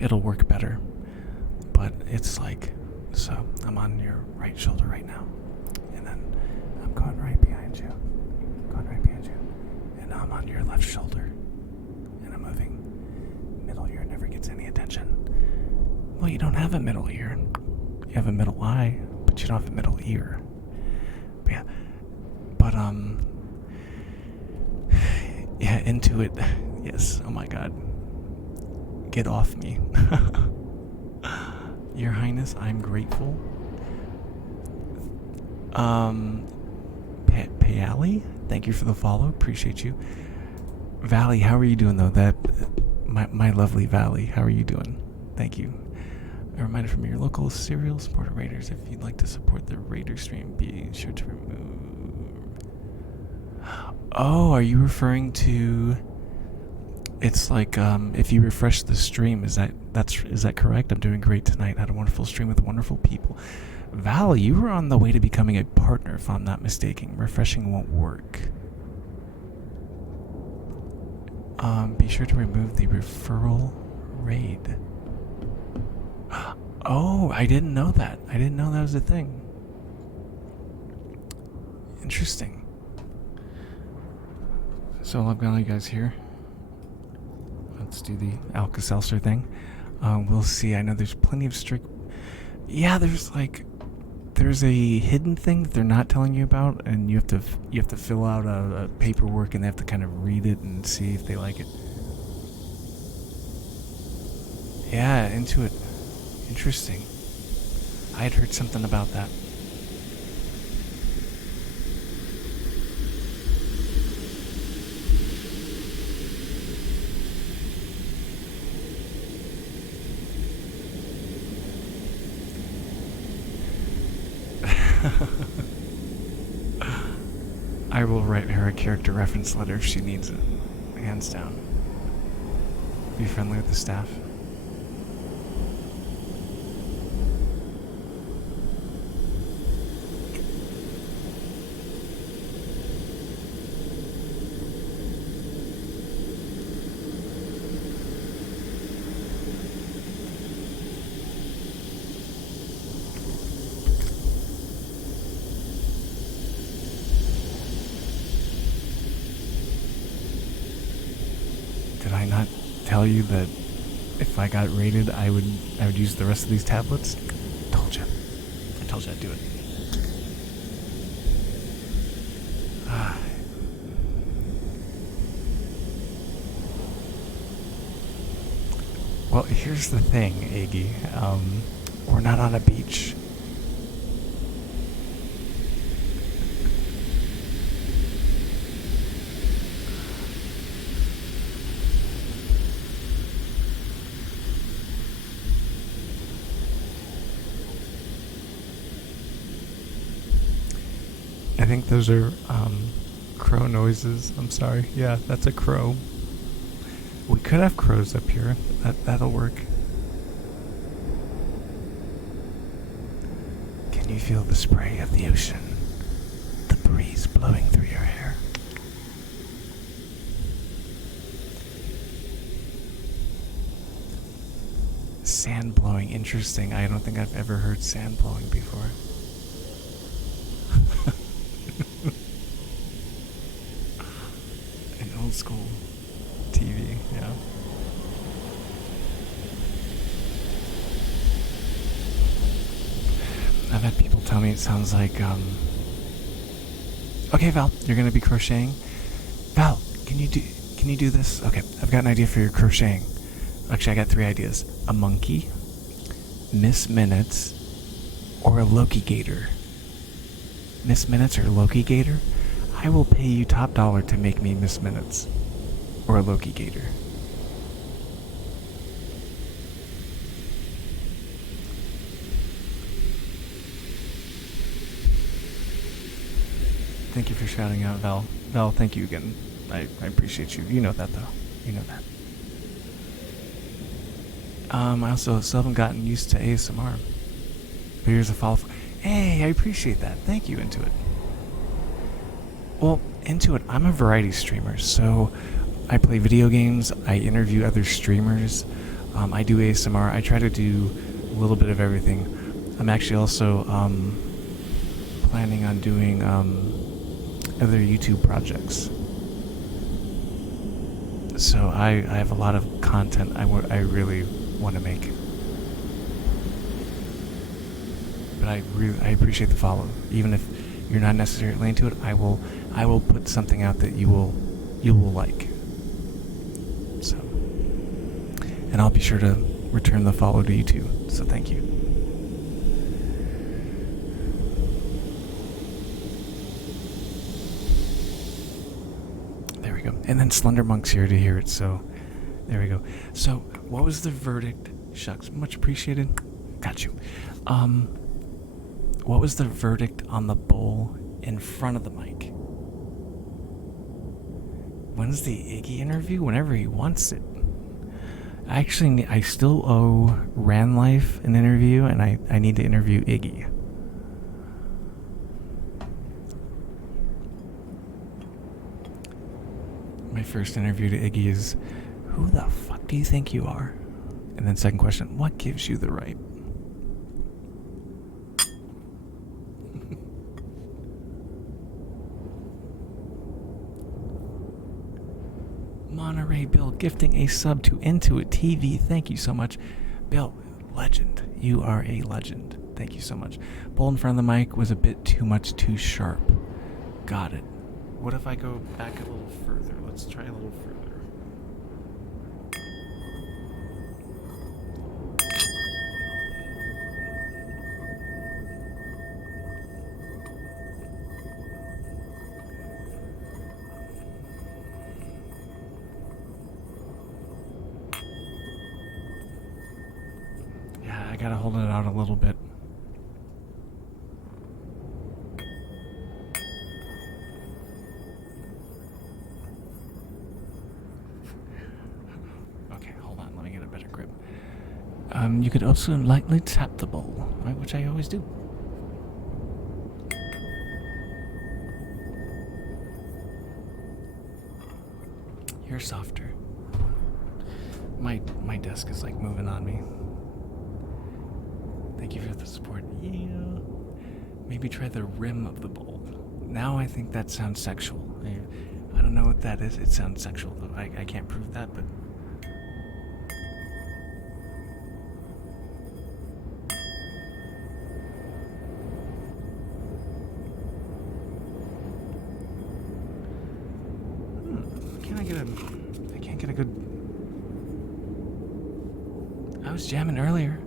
it'll work better. But it's like, so I'm on your right shoulder right now, and then I'm going right behind you, and I'm on your left shoulder, and I'm moving. Middle ear never gets any attention. Well, you don't have a middle ear. You have a middle eye, but you don't have a middle ear. But yeah, but yeah, Intuit. Yes. Oh my God. Get off me. Your Highness, I'm grateful. Payali, thank you for the follow. Appreciate you. Valley, how are you doing though? My lovely Valley, how are you doing? Thank you. A reminder from your local serial supporter Raiders: if you'd like to support the Raider stream, be sure to remove. Oh, are you referring to? It's like if you refresh the stream, is that correct? I'm doing great tonight. Had a wonderful stream with wonderful people. Val, you were on the way to becoming a partner, if I'm not mistaken. Refreshing won't work. Be sure to remove the referral raid. Oh, I didn't know that. I didn't know that was a thing. Interesting. So I've got you guys here. Let's do the Alka-Seltzer thing. We'll see. I know there's plenty of strict... Yeah, there's a hidden thing that they're not telling you about, and you have to fill out a paperwork, and they have to kind of read it and see if they like it. Yeah, Intuit. Interesting. I had heard something about that. I will write her a character reference letter if she needs it. Hands down. Be friendly with the staff. Did I not tell you that if I got raided, I would use the rest of these tablets? Told you. I told you I'd do it. Well, here's the thing, Iggy. We're not on a beach. I think those are crow noises. I'm sorry. Yeah, that's a crow. We could have crows up here. That'll work. Can you feel the spray of the ocean? The breeze blowing through your hair? Sand blowing, interesting. I don't think I've ever heard sand blowing before. An old school TV, yeah. I've had people tell me it sounds like, okay, Val, you're gonna be crocheting. Val, can you do this? Okay, I've got an idea for your crocheting. Actually, I got 3 ideas. A monkey, Miss Minutes, or a Loki Gator. Miss Minutes or Loki Gator? I will pay you top dollar to make me Miss Minutes or a Loki Gator. Thank you for shouting out, Val. Val, thank you again. I appreciate you. You know that, though. You know that. I also still haven't gotten used to ASMR. But here's a follow. Hey, I appreciate that. Thank you, Intuit. Well, Intuit, I'm a variety streamer, so I play video games, I interview other streamers, I do ASMR, I try to do a little bit of everything. I'm actually also planning on doing other YouTube projects. So I have a lot of content I really want to make. But I appreciate the follow. Even if you're not necessarily into it, I will put something out that you will like. So, and I'll be sure to return the follow to you too. So thank you. There we go. And then Slender Monk's here to hear it. So there we go. So what was the verdict? Shucks, much appreciated. Got you. What was the verdict on the bowl in front of the mic? When's the Iggy interview? Whenever he wants it. Actually, I still owe Ran Life an interview, and I need to interview Iggy. My first interview to Iggy is, who the fuck do you think you are? And then second question, what gives you the right? Monterey Bill gifting a sub to Intuit TV. Thank you so much. Bill, legend. You are a legend. Thank you so much. Bowl in front of the mic was a bit too sharp. Got it. What if I go back a little further? Let's try a little further. I gotta hold it out a little bit. Okay, hold on, let me get a better grip. You could also lightly tap the bowl, right, which I always do. You're softer. My desk is like moving on me. Thank you for the support. Yeah. Maybe try the rim of the bowl. Now I think that sounds sexual. I don't know what that is. It sounds sexual though. I can't prove that, but... I can't get a good... I was jamming earlier.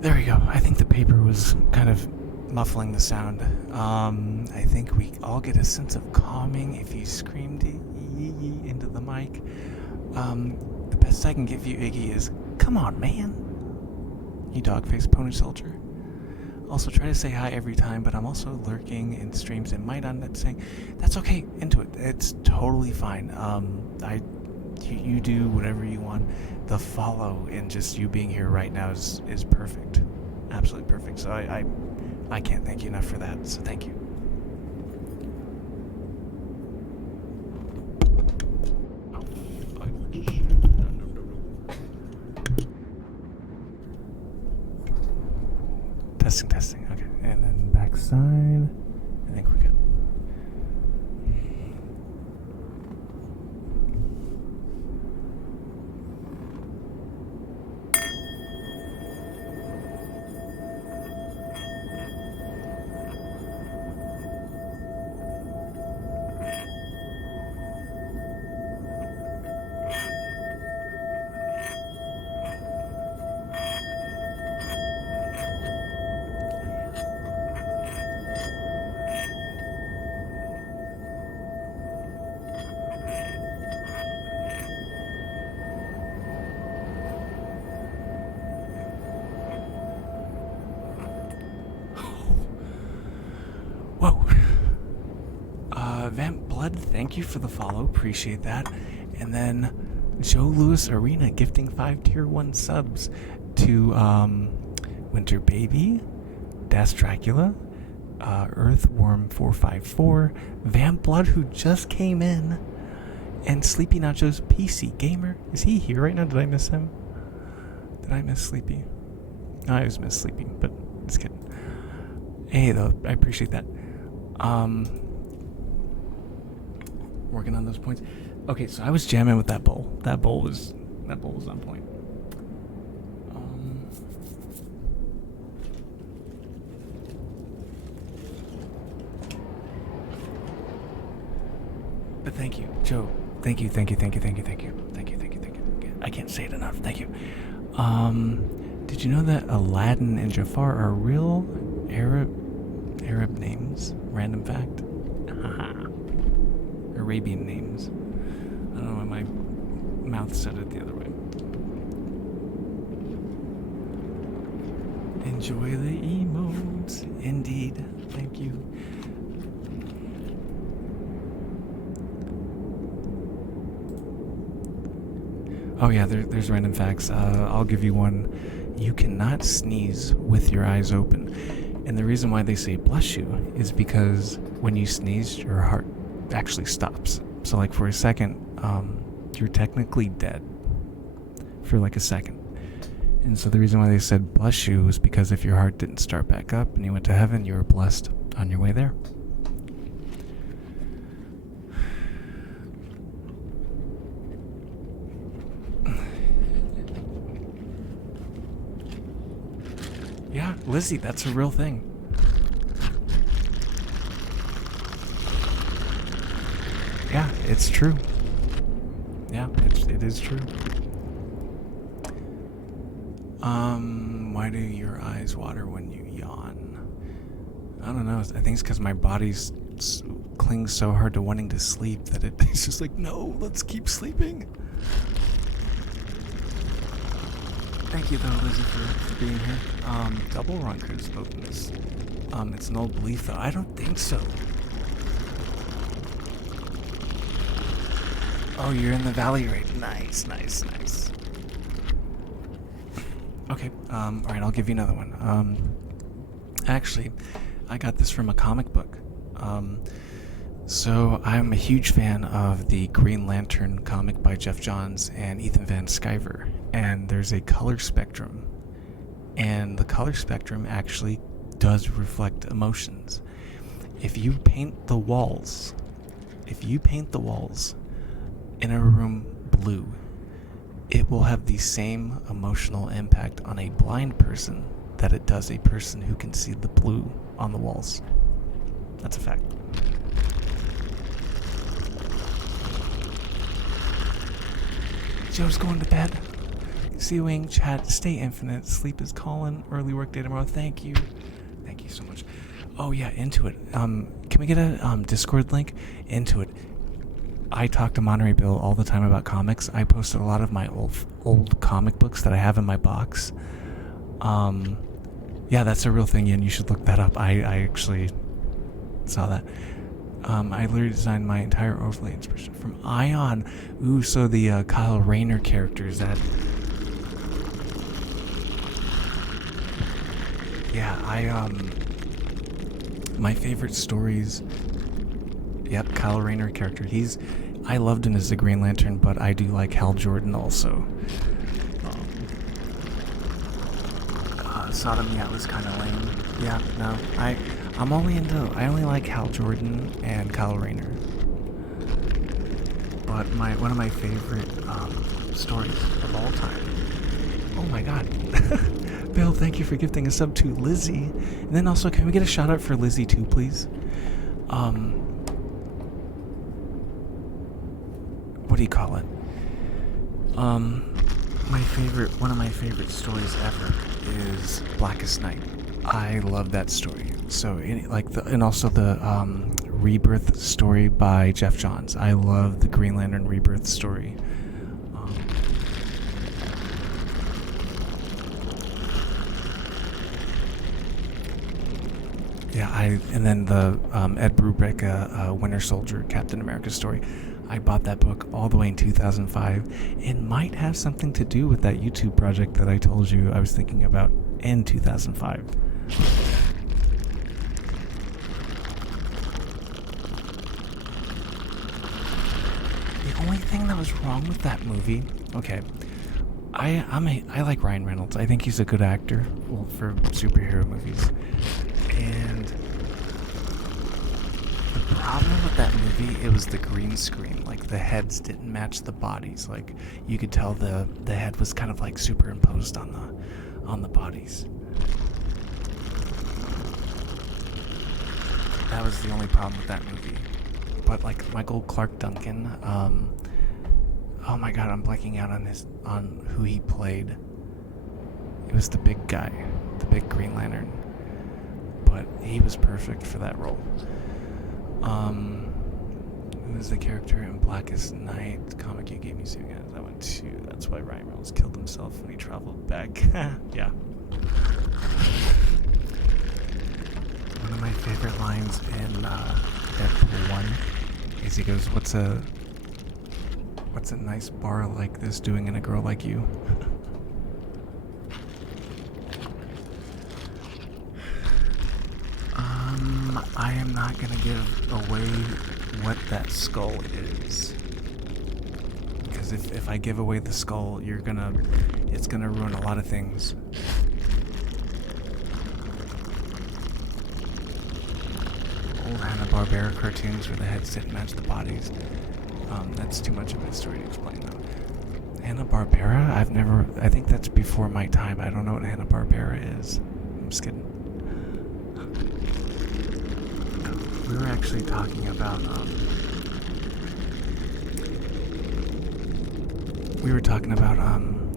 There we go. I think the paper was kind of muffling the sound. I think we all get a sense of calming if you screamed yee into the mic. best I can give you, Iggy, is come on, man. You dog-faced pony soldier. Also, try to say hi every time, but I'm also lurking in streams and might on that saying, that's okay, into it. It's totally fine. You do whatever you want. The follow and just you being here right now is perfect. Absolutely perfect. So I can't thank you enough for that, so thank you. Oh, fuck. No. Testing. Okay. And then backside. I think we're good. Whoa. Vamp Blood, thank you for the follow. Appreciate that. And then Joe Lewis Arena gifting 5 tier 1 subs to Winter Baby, Das Dracula, Earthworm 454, Vamp Blood, who just came in, and Sleepy Nachos PC Gamer. Is he here right now? Did I miss him? Did I miss Sleepy? No, I was miss Sleepy, but just kidding. Hey, though, I appreciate that. Working on those points. Okay, so I was jamming with that bowl. That bowl was on point. But thank you, Joe. Thank you. I can't say it enough. Thank you. Did you know that Aladdin and Jafar are real Arab names? Random fact. Arabian names. I don't know why my mouth said it the other way. Enjoy the emotes. Indeed. Thank you. Oh yeah, there's random facts. I'll give you one. You cannot sneeze with your eyes open. And the reason why they say bless you is because when you sneeze, your heart actually stops. So like for a second, you're technically dead for like a second. And so the reason why they said bless you is because if your heart didn't start back up and you went to heaven, you were blessed on your way there. Yeah, Lizzie, that's a real thing. Yeah, it's true. Yeah, it is true. Why do your eyes water when you yawn? I don't know. I think it's because my body clings so hard to wanting to sleep that it's just like, no, let's keep sleeping. Thank you, though, Lizzie, for being here. Double Run could have spoken this. It's an old belief, though. I don't think so. Oh, you're in the valley right? Nice. Okay, alright, I'll give you another one. Actually, I got this from a comic book. So I'm a huge fan of the Green Lantern comic by Jeff Johns and Ethan Van Sciver. And there's a color spectrum. And the color spectrum actually does reflect emotions. If you paint the walls in a room blue, it will have the same emotional impact on a blind person that it does a person who can see the blue on the walls. That's a fact. Joe's going to bed. C-Wing, chat, stay infinite. Sleep is calling. Early work day tomorrow. Thank you. Thank you so much. Oh yeah, Into It. Can we get a Discord link? Into It. I talk to Monterey Bill all the time about comics. I posted a lot of my old comic books that I have in my box. Yeah, that's a real thing, and you should look that up. I actually saw that. I literally designed my entire overlay expression from Ion. Ooh, so the Kyle Rayner characters that. Yeah, my favorite stories. Yep, Kyle Rayner character. I loved him as the Green Lantern, but I do like Hal Jordan also. Sodomyat was kind of lame. Yeah, no, I only like Hal Jordan and Kyle Rayner. But one of my favorite stories of all time. Oh my god. Bill, thank you for gifting a sub to Lizzie. And then also, can we get a shout out for Lizzie too, please? What do you call it? One of my favorite stories ever is Blackest Night. I love that story. So, and also the Rebirth story by Jeff Johns. I love the Green Lantern Rebirth story. And then the Ed Brubaker Winter Soldier Captain America story. I bought that book all the way in 2005. It might have something to do with that YouTube project that I told you I was thinking about in 2005. The only thing that was wrong with that movie, okay, I like Ryan Reynolds. I think he's a good actor, for superhero movies. And the problem with that movie, it was the green screen. Like, the heads didn't match the bodies. Like, you could tell the head was kind of like superimposed on the bodies. That was the only problem with that movie. But like Michael Clark Duncan, oh my god, I'm blanking out on who he played. It was the big guy, the big Green Lantern. But he was perfect for that role. Who was the character in Blackest Night? The comic you gave me seeing as I went to. That's why Ryan Reynolds killed himself when he traveled back. Yeah. One of my favorite lines in Deadpool 1 is he goes, What's a nice bar like this doing in a girl like you? I am not going to give away what that skull is. Because if I give away the skull, it's going to ruin a lot of things. Old Hanna-Barbera cartoons where the heads didn't match the bodies. That's too much of a story to explain, though. Hanna-Barbera? I think that's before my time. I don't know what Hanna-Barbera is. I'm just kidding. We were actually talking about,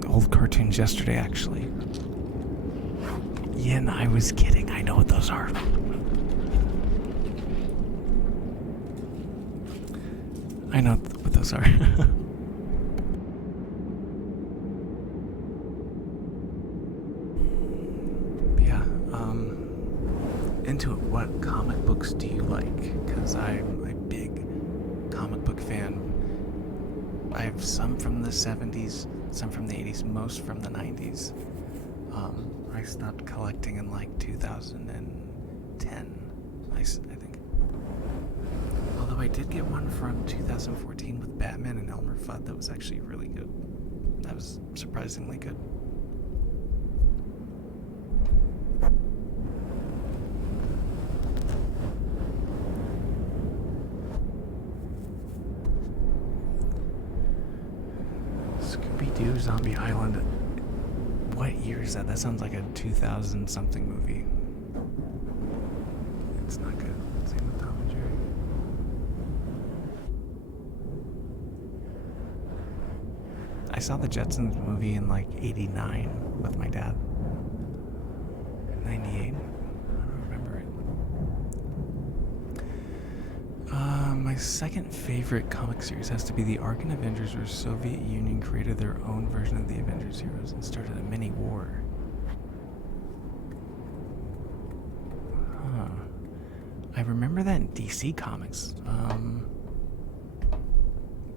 old cartoons yesterday, actually. Yin, I was kidding. I know what those are. I know what those are. Yeah, into it, what comic books do you like? Because I'm a big comic book fan. I have some from the 70s, some from the 80s, most from the 90s. I stopped collecting in like 2010, I think. Although I did get one from 2014 with Batman and Elmer Fudd that was actually really good. That was surprisingly good. Scooby-Doo Zombie Island. What year is that? That sounds like a 2000-something movie. It's not good. Same with Tom and Jerry. I saw the Jetsons movie in like 89 with my dad. 98? I don't remember it. My second favorite comic series has to be the Arkan Avengers, where Soviet Union created their own version of the Avengers heroes and started a mini war. Huh. I remember that in DC Comics.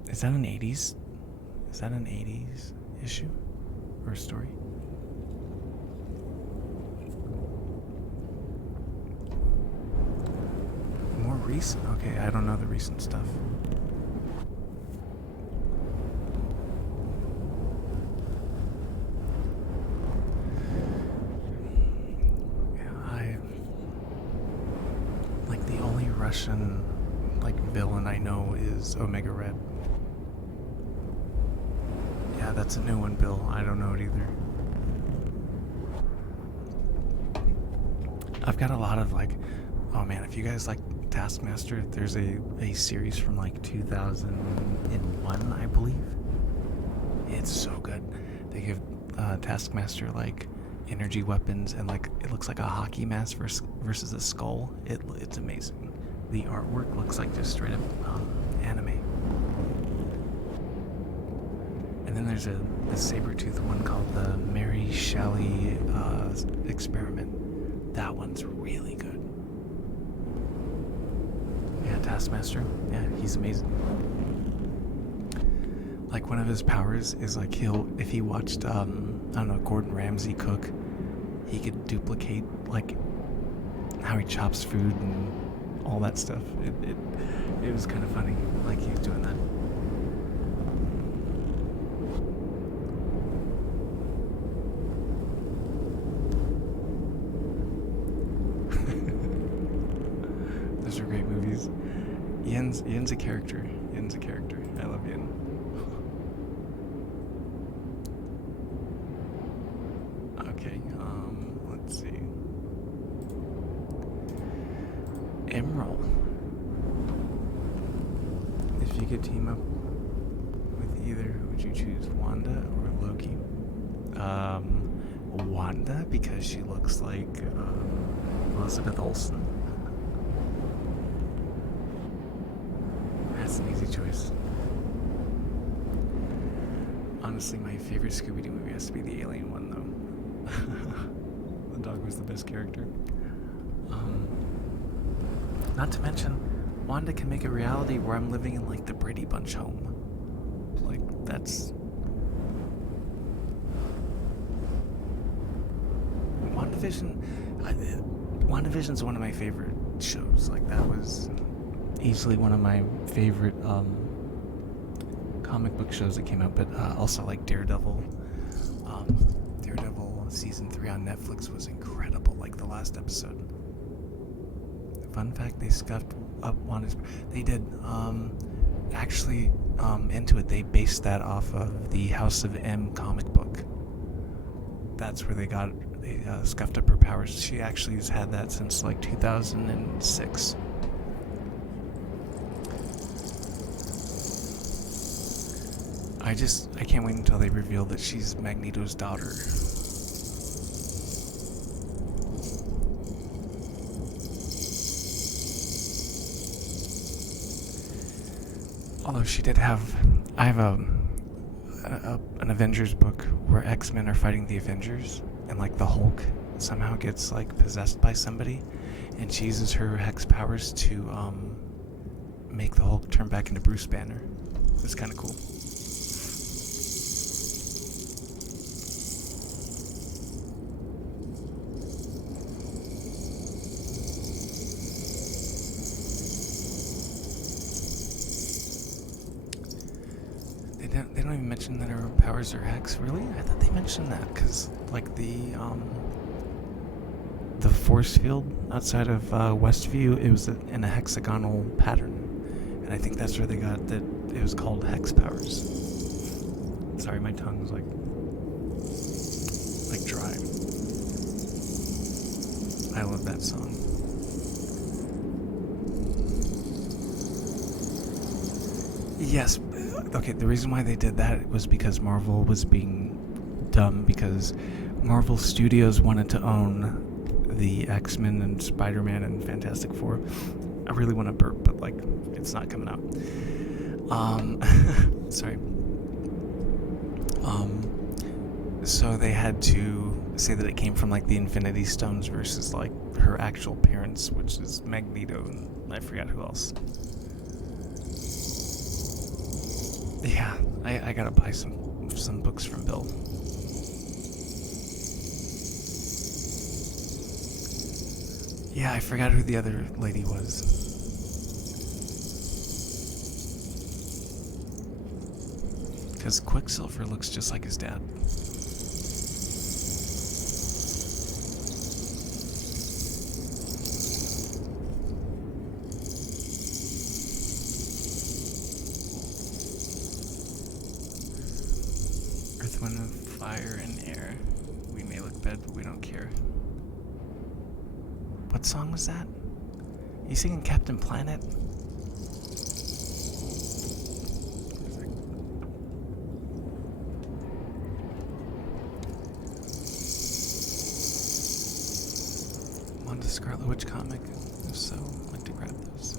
Is that an 80s? Is that an 80s issue or story? More recent? Okay, I don't know the recent stuff. The only Russian villain I know is Omega Red. Yeah, that's a new one, Bill. I don't know it either. I've got a lot of oh man, if you guys like Taskmaster, there's a series from 2001, I believe. It's so good. They give Taskmaster energy weapons, and it looks like a hockey mask versus a skull. It's amazing. The artwork looks like just straight up anime. And then there's a Sabretooth one called the Mary Shelley Experiment. That one's really good. Yeah, Taskmaster. Yeah, he's amazing. One of his powers is if he watched I don't know, Gordon Ramsay cook, he could duplicate how he chops food and all that stuff. It was kind of funny, he was doing that. Those are great movies. Yen's a character. Yen's a character. I love Yen. Okay, let's see. Emerald. If you could team up with either, who would you choose, Wanda or Loki? Wanda, because she looks like Elizabeth Olsen. That's an easy choice. Honestly, my favorite Scooby-Doo movie has to be the Alien one, though. The dog was the best character. Not to mention, Wanda can make a reality where I'm living in the Brady Bunch home. That's... WandaVision's one of my favorite shows. That was easily one of my favorite comic book shows that came out, but also Daredevil. Daredevil season 3 on Netflix was incredible, the last episode. Fun fact, they scuffed up Wanda's... They did, actually, into it, they based that off of the House of M comic book. That's where they scuffed up her powers. She actually has had that since 2006. I can't wait until they reveal that she's Magneto's daughter. Although she did have... I have an Avengers book where X-Men are fighting the Avengers, and the Hulk somehow gets possessed by somebody, and she uses her hex powers to make the Hulk turn back into Bruce Banner. It's kind of cool. They don't even mention that her powers are hex. Really? I thought they mentioned that because the force field outside of Westview, it was in a hexagonal pattern, and I think that's where they got that. It was called hex powers. Sorry, my tongue was dry. I love that song. Yes. Okay, the reason why they did that was because Marvel was being dumb, because Marvel Studios wanted to own the X-Men and Spider-Man and Fantastic Four. I really want to burp, but like it's not coming out. Sorry. So they had to say that it came from like the Infinity Stones versus like her actual parents, which is Magneto and I forgot who else. Yeah, I gotta buy some books from Bill. Yeah, I forgot who the other lady was. Because Quicksilver looks just like his dad. Earth, Wind, Fire, and Air. We may look bad, but we don't care. What song was that? You singing Captain Planet? Wanda Scarlet Witch comic? If so, I'd like to grab those.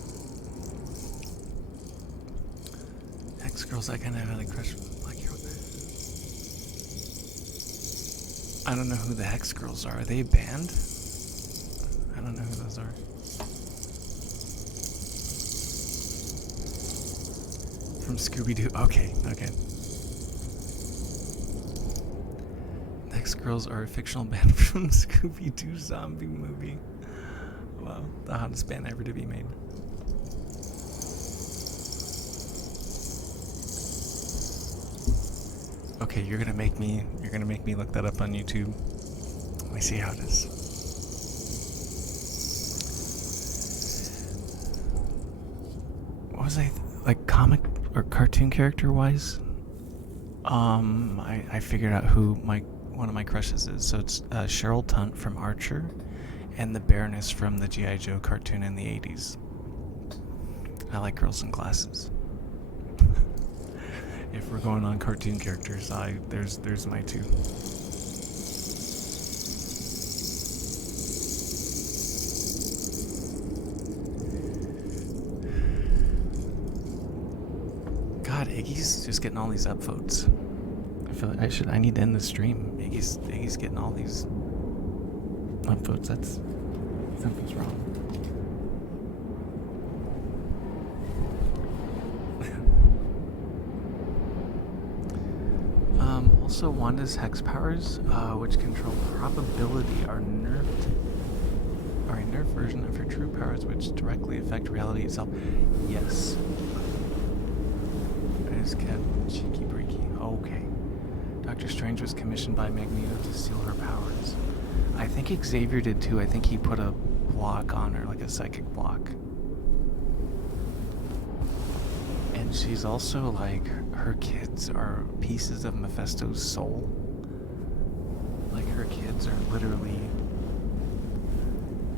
X-Girls, I kind of had a crush with Black Hero. I don't know who the Hex Girls are. Are they a band? I don't know who those are. From Scooby-Doo. Okay. The Hex Girls are a fictional band from Scooby-Doo zombie movie. Wow, the hottest band ever to be made. Okay, you're gonna make me look that up on YouTube. Let me see how it is. What was like comic or cartoon character wise? I figured out who one of my crushes is. So it's Cheryl Tunt from Archer, and the Baroness from the G.I. Joe cartoon in the 80s. I like girls in glasses. If we're going on cartoon characters, there's my two. God, Iggy's just getting all these upvotes. I feel like I need to end the stream. Iggy's getting all these upvotes. Something's wrong. Also, Wanda's hex powers, which control probability, are a nerfed version of her true powers, which directly affect reality itself. Yes. I just kept cheeky breaky. Okay. Doctor Strange was commissioned by Magneto to steal her powers. I think Xavier did too. I think he put a block on her, like a psychic block. And she's also like, her kids are pieces of Mephisto's soul. Like, her kids are literally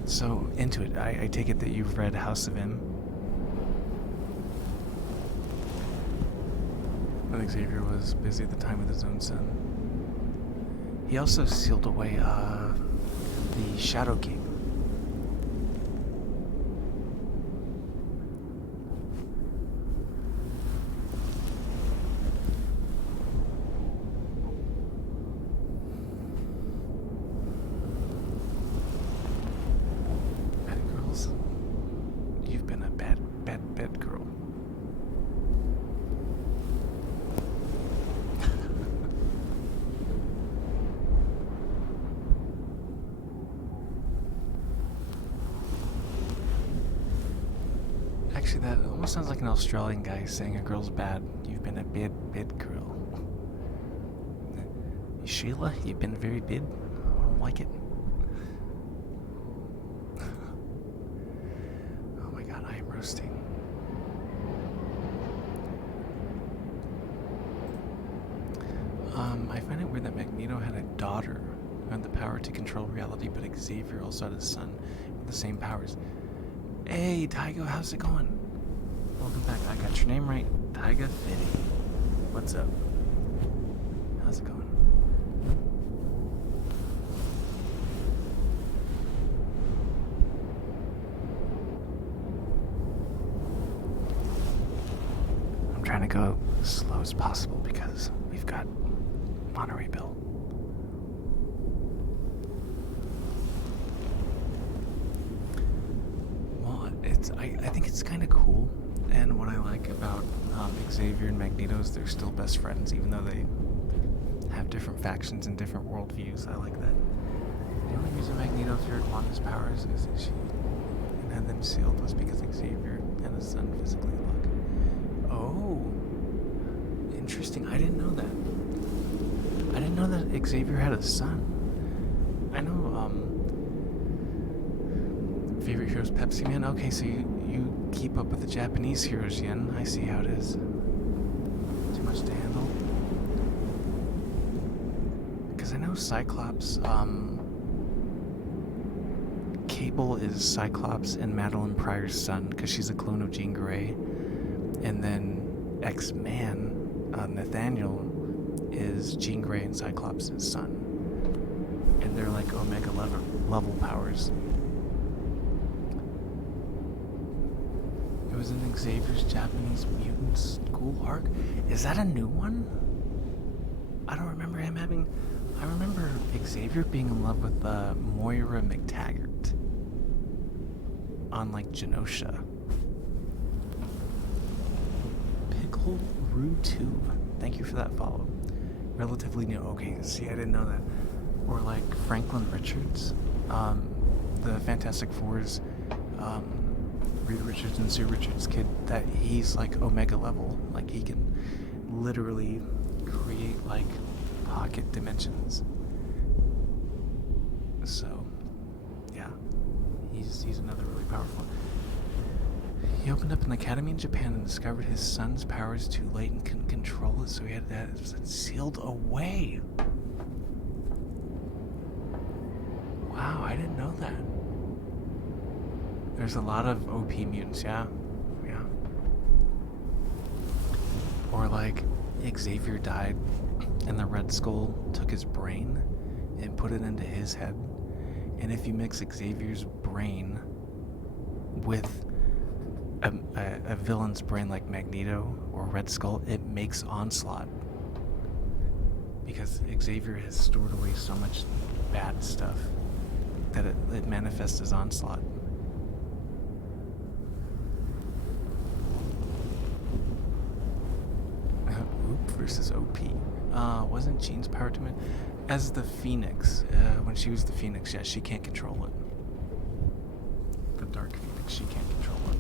so into it. I take it that you've read House of M. I think Xavier was busy at the time with his own son. He also sealed away the Shadow King. Bad girl. Actually, that almost sounds like an Australian guy saying a girl's bad. You've been a bad girl. Sheila, you've been very bad. I don't like it. Oh my god, I am roasting. I find it weird that Magneto had a daughter who had the power to control reality, but Xavier also had a son with the same powers. Hey, Taiga, how's it going? Welcome back. I got your name right. Taiga Fitty. What's up? How's it going? as slow as possible because we've got Monterey Bill. Well, I think it's kind of cool, and what I like about Xavier and Magneto is they're still best friends, even though they have different factions and different worldviews. I like that. The only reason Magneto feared Wanda's powers is that she had them sealed was because Xavier and his son physically look. Oh, interesting. I didn't know that. I didn't know that Xavier had a son. I know, favorite heroes Pepsi Man. Okay, so you keep up with the Japanese heroes, Yen. I see how it is. Too much to handle. Because I know Cyclops, Cable is Cyclops and Madeline Pryor's son, because she's a clone of Jean Grey. And then X-Man, Nathaniel, is Jean Grey and Cyclops' son. And they're like Omega level powers. It was in Xavier's Japanese Mutant School arc. Is that a new one? I don't remember him having... I remember Xavier being in love with Moira McTaggart on like Genosha. Pickle Rue 2. Thank you for that follow. Relatively new. Okay, see, I didn't know that. Or like Franklin Richards, the Fantastic Four's Reed Richards and Sue Richards kid, that he's like Omega level. Like he can literally create like pocket dimensions. So yeah, he's another really powerful one. He opened up an academy in Japan and discovered his son's powers too late and couldn't control it, so he had that sealed away. Wow, I didn't know that. There's a lot of OP mutants, yeah. Or like Xavier died and the Red Skull took his brain and put it into his head. And if you mix Xavier's brain with a villain's brain like Magneto or Red Skull, it makes Onslaught. Because Xavier has stored away so much bad stuff that it manifests as Onslaught. Oop versus OP. Wasn't Jean's power to as the Phoenix? When she was the Phoenix, yeah, she can't control it. The Dark Phoenix, she can't control it.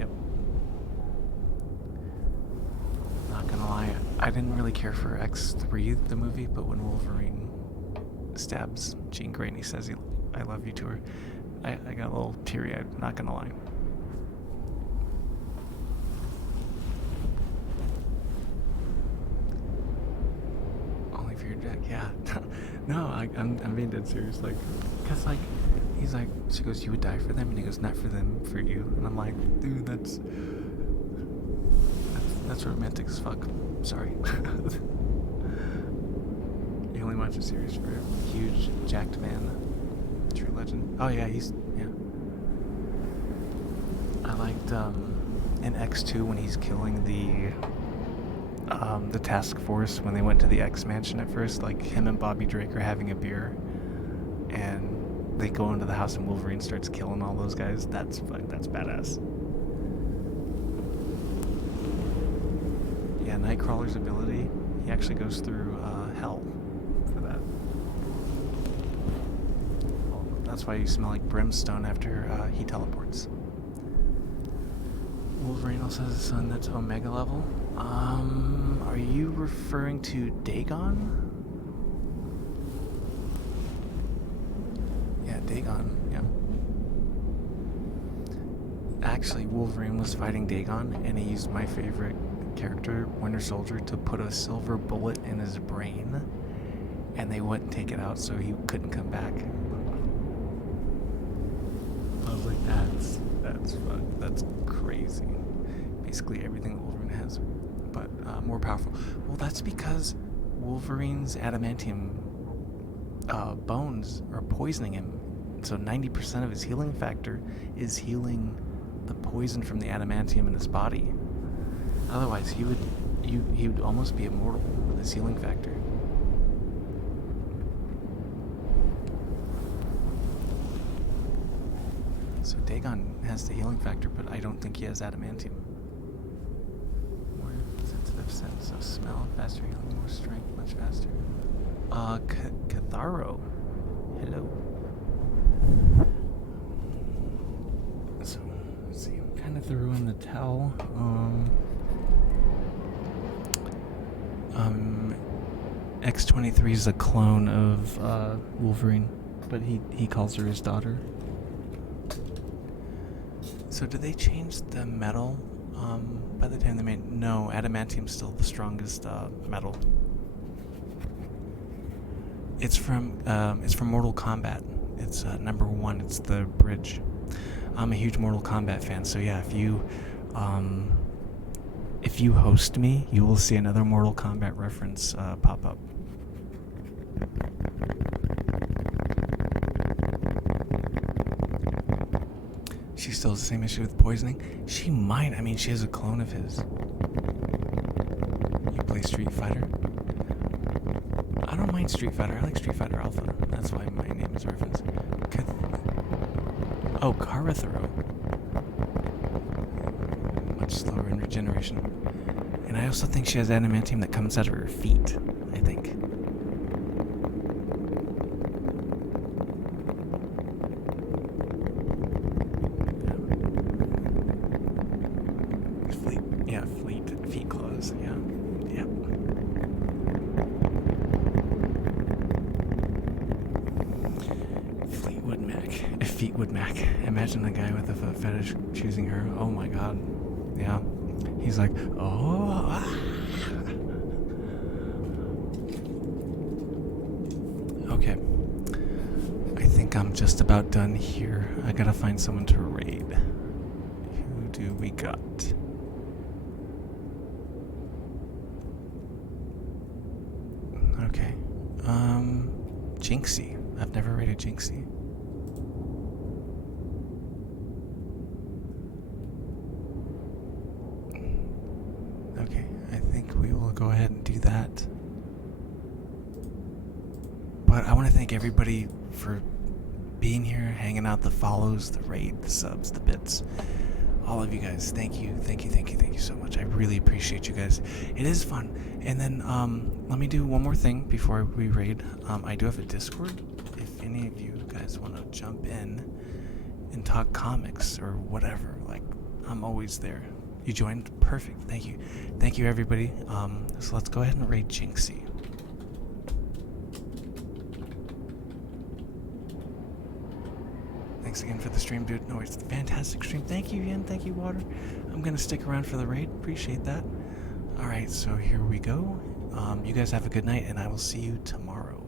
Yep. Not gonna lie, I didn't really care for X3, the movie, but when Wolverine stabs Jean Grey and he says I love you to her, I got a little teary-eyed, not gonna lie. Only for your Jack, yeah. No, I'm being dead serious, like, cause like, he's like, she goes, you would die for them, and he goes, not for them, for you, and I'm like, dude, that's romantic as fuck. Sorry. You only watch a series for a huge jacked man. True legend. Oh yeah, yeah. I liked in X2 when he's killing the task force when they went to the X mansion at first, like him and Bobby Drake are having a beer and they go into the house and Wolverine starts killing all those guys. That's badass. Yeah, Nightcrawler's ability, he actually goes through hell for that. Well, that's why you smell like brimstone after he teleports. Wolverine also has a son that's Omega level. Are you referring to Dagon? Yeah, Dagon, yeah. Actually, Wolverine was fighting Dagon, and he used my favorite character, Winter Soldier, to put a silver bullet in his brain, and they wouldn't take it out, so he couldn't come back. I was like, that's crazy. Basically everything that Wolverine has, but more powerful. Well, that's because Wolverine's adamantium bones are poisoning him. So 90% of his healing factor is healing the poison from the adamantium in his body. Otherwise, he would almost be immortal with his healing factor. So Dagon has the healing factor, but I don't think he has adamantium. More sensitive sense of smell, faster healing, more strength, much faster. Catharo. Hello. So, let's see, I'm kind of threw in the towel. X-23 is a clone of Wolverine, but he calls her his daughter. So did they change the metal by the time they made... No, adamantium's still the strongest metal. It's from Mortal Kombat. It's number 1. It's the bridge. I'm a huge Mortal Kombat fan, so yeah, if you host me, you will see another Mortal Kombat reference pop up. She still has the same issue with poisoning? She might. I mean, she has a clone of his. You play Street Fighter? I don't mind Street Fighter. I like Street Fighter Alpha. That's why my name is referenced. Oh, Karathero. Much slower in regeneration. And I also think she has adamantium that comes out of her feet, I think. Fleet feet claws, yeah. Yep. Fleetwood Mac. Imagine a guy with a foot fetish choosing her. Oh my god. Yeah. He's like, oh. Okay. I think I'm just about done here. I gotta find someone to raid. Who do we got? Okay. Jinxie. I've never raided Jinxie. Okay, I think we will go ahead and do that. But I want to thank everybody for being here, hanging out, the follows, the raid, the subs, the bits. All of you guys, thank you so much. I really appreciate you guys. It is fun. And then let me do one more thing before we raid. I do have a Discord. If any of you guys want to jump in and talk comics or whatever, like, I'm always there. You joined? Perfect. Thank you. Thank you, everybody. So let's go ahead and raid Jinxie. Thanks again for the stream, dude. No, it's a fantastic stream. Thank you, Ian. Thank you, Water. I'm going to stick around for the raid. Appreciate that. All right, so here we go. You guys have a good night, and I will see you tomorrow.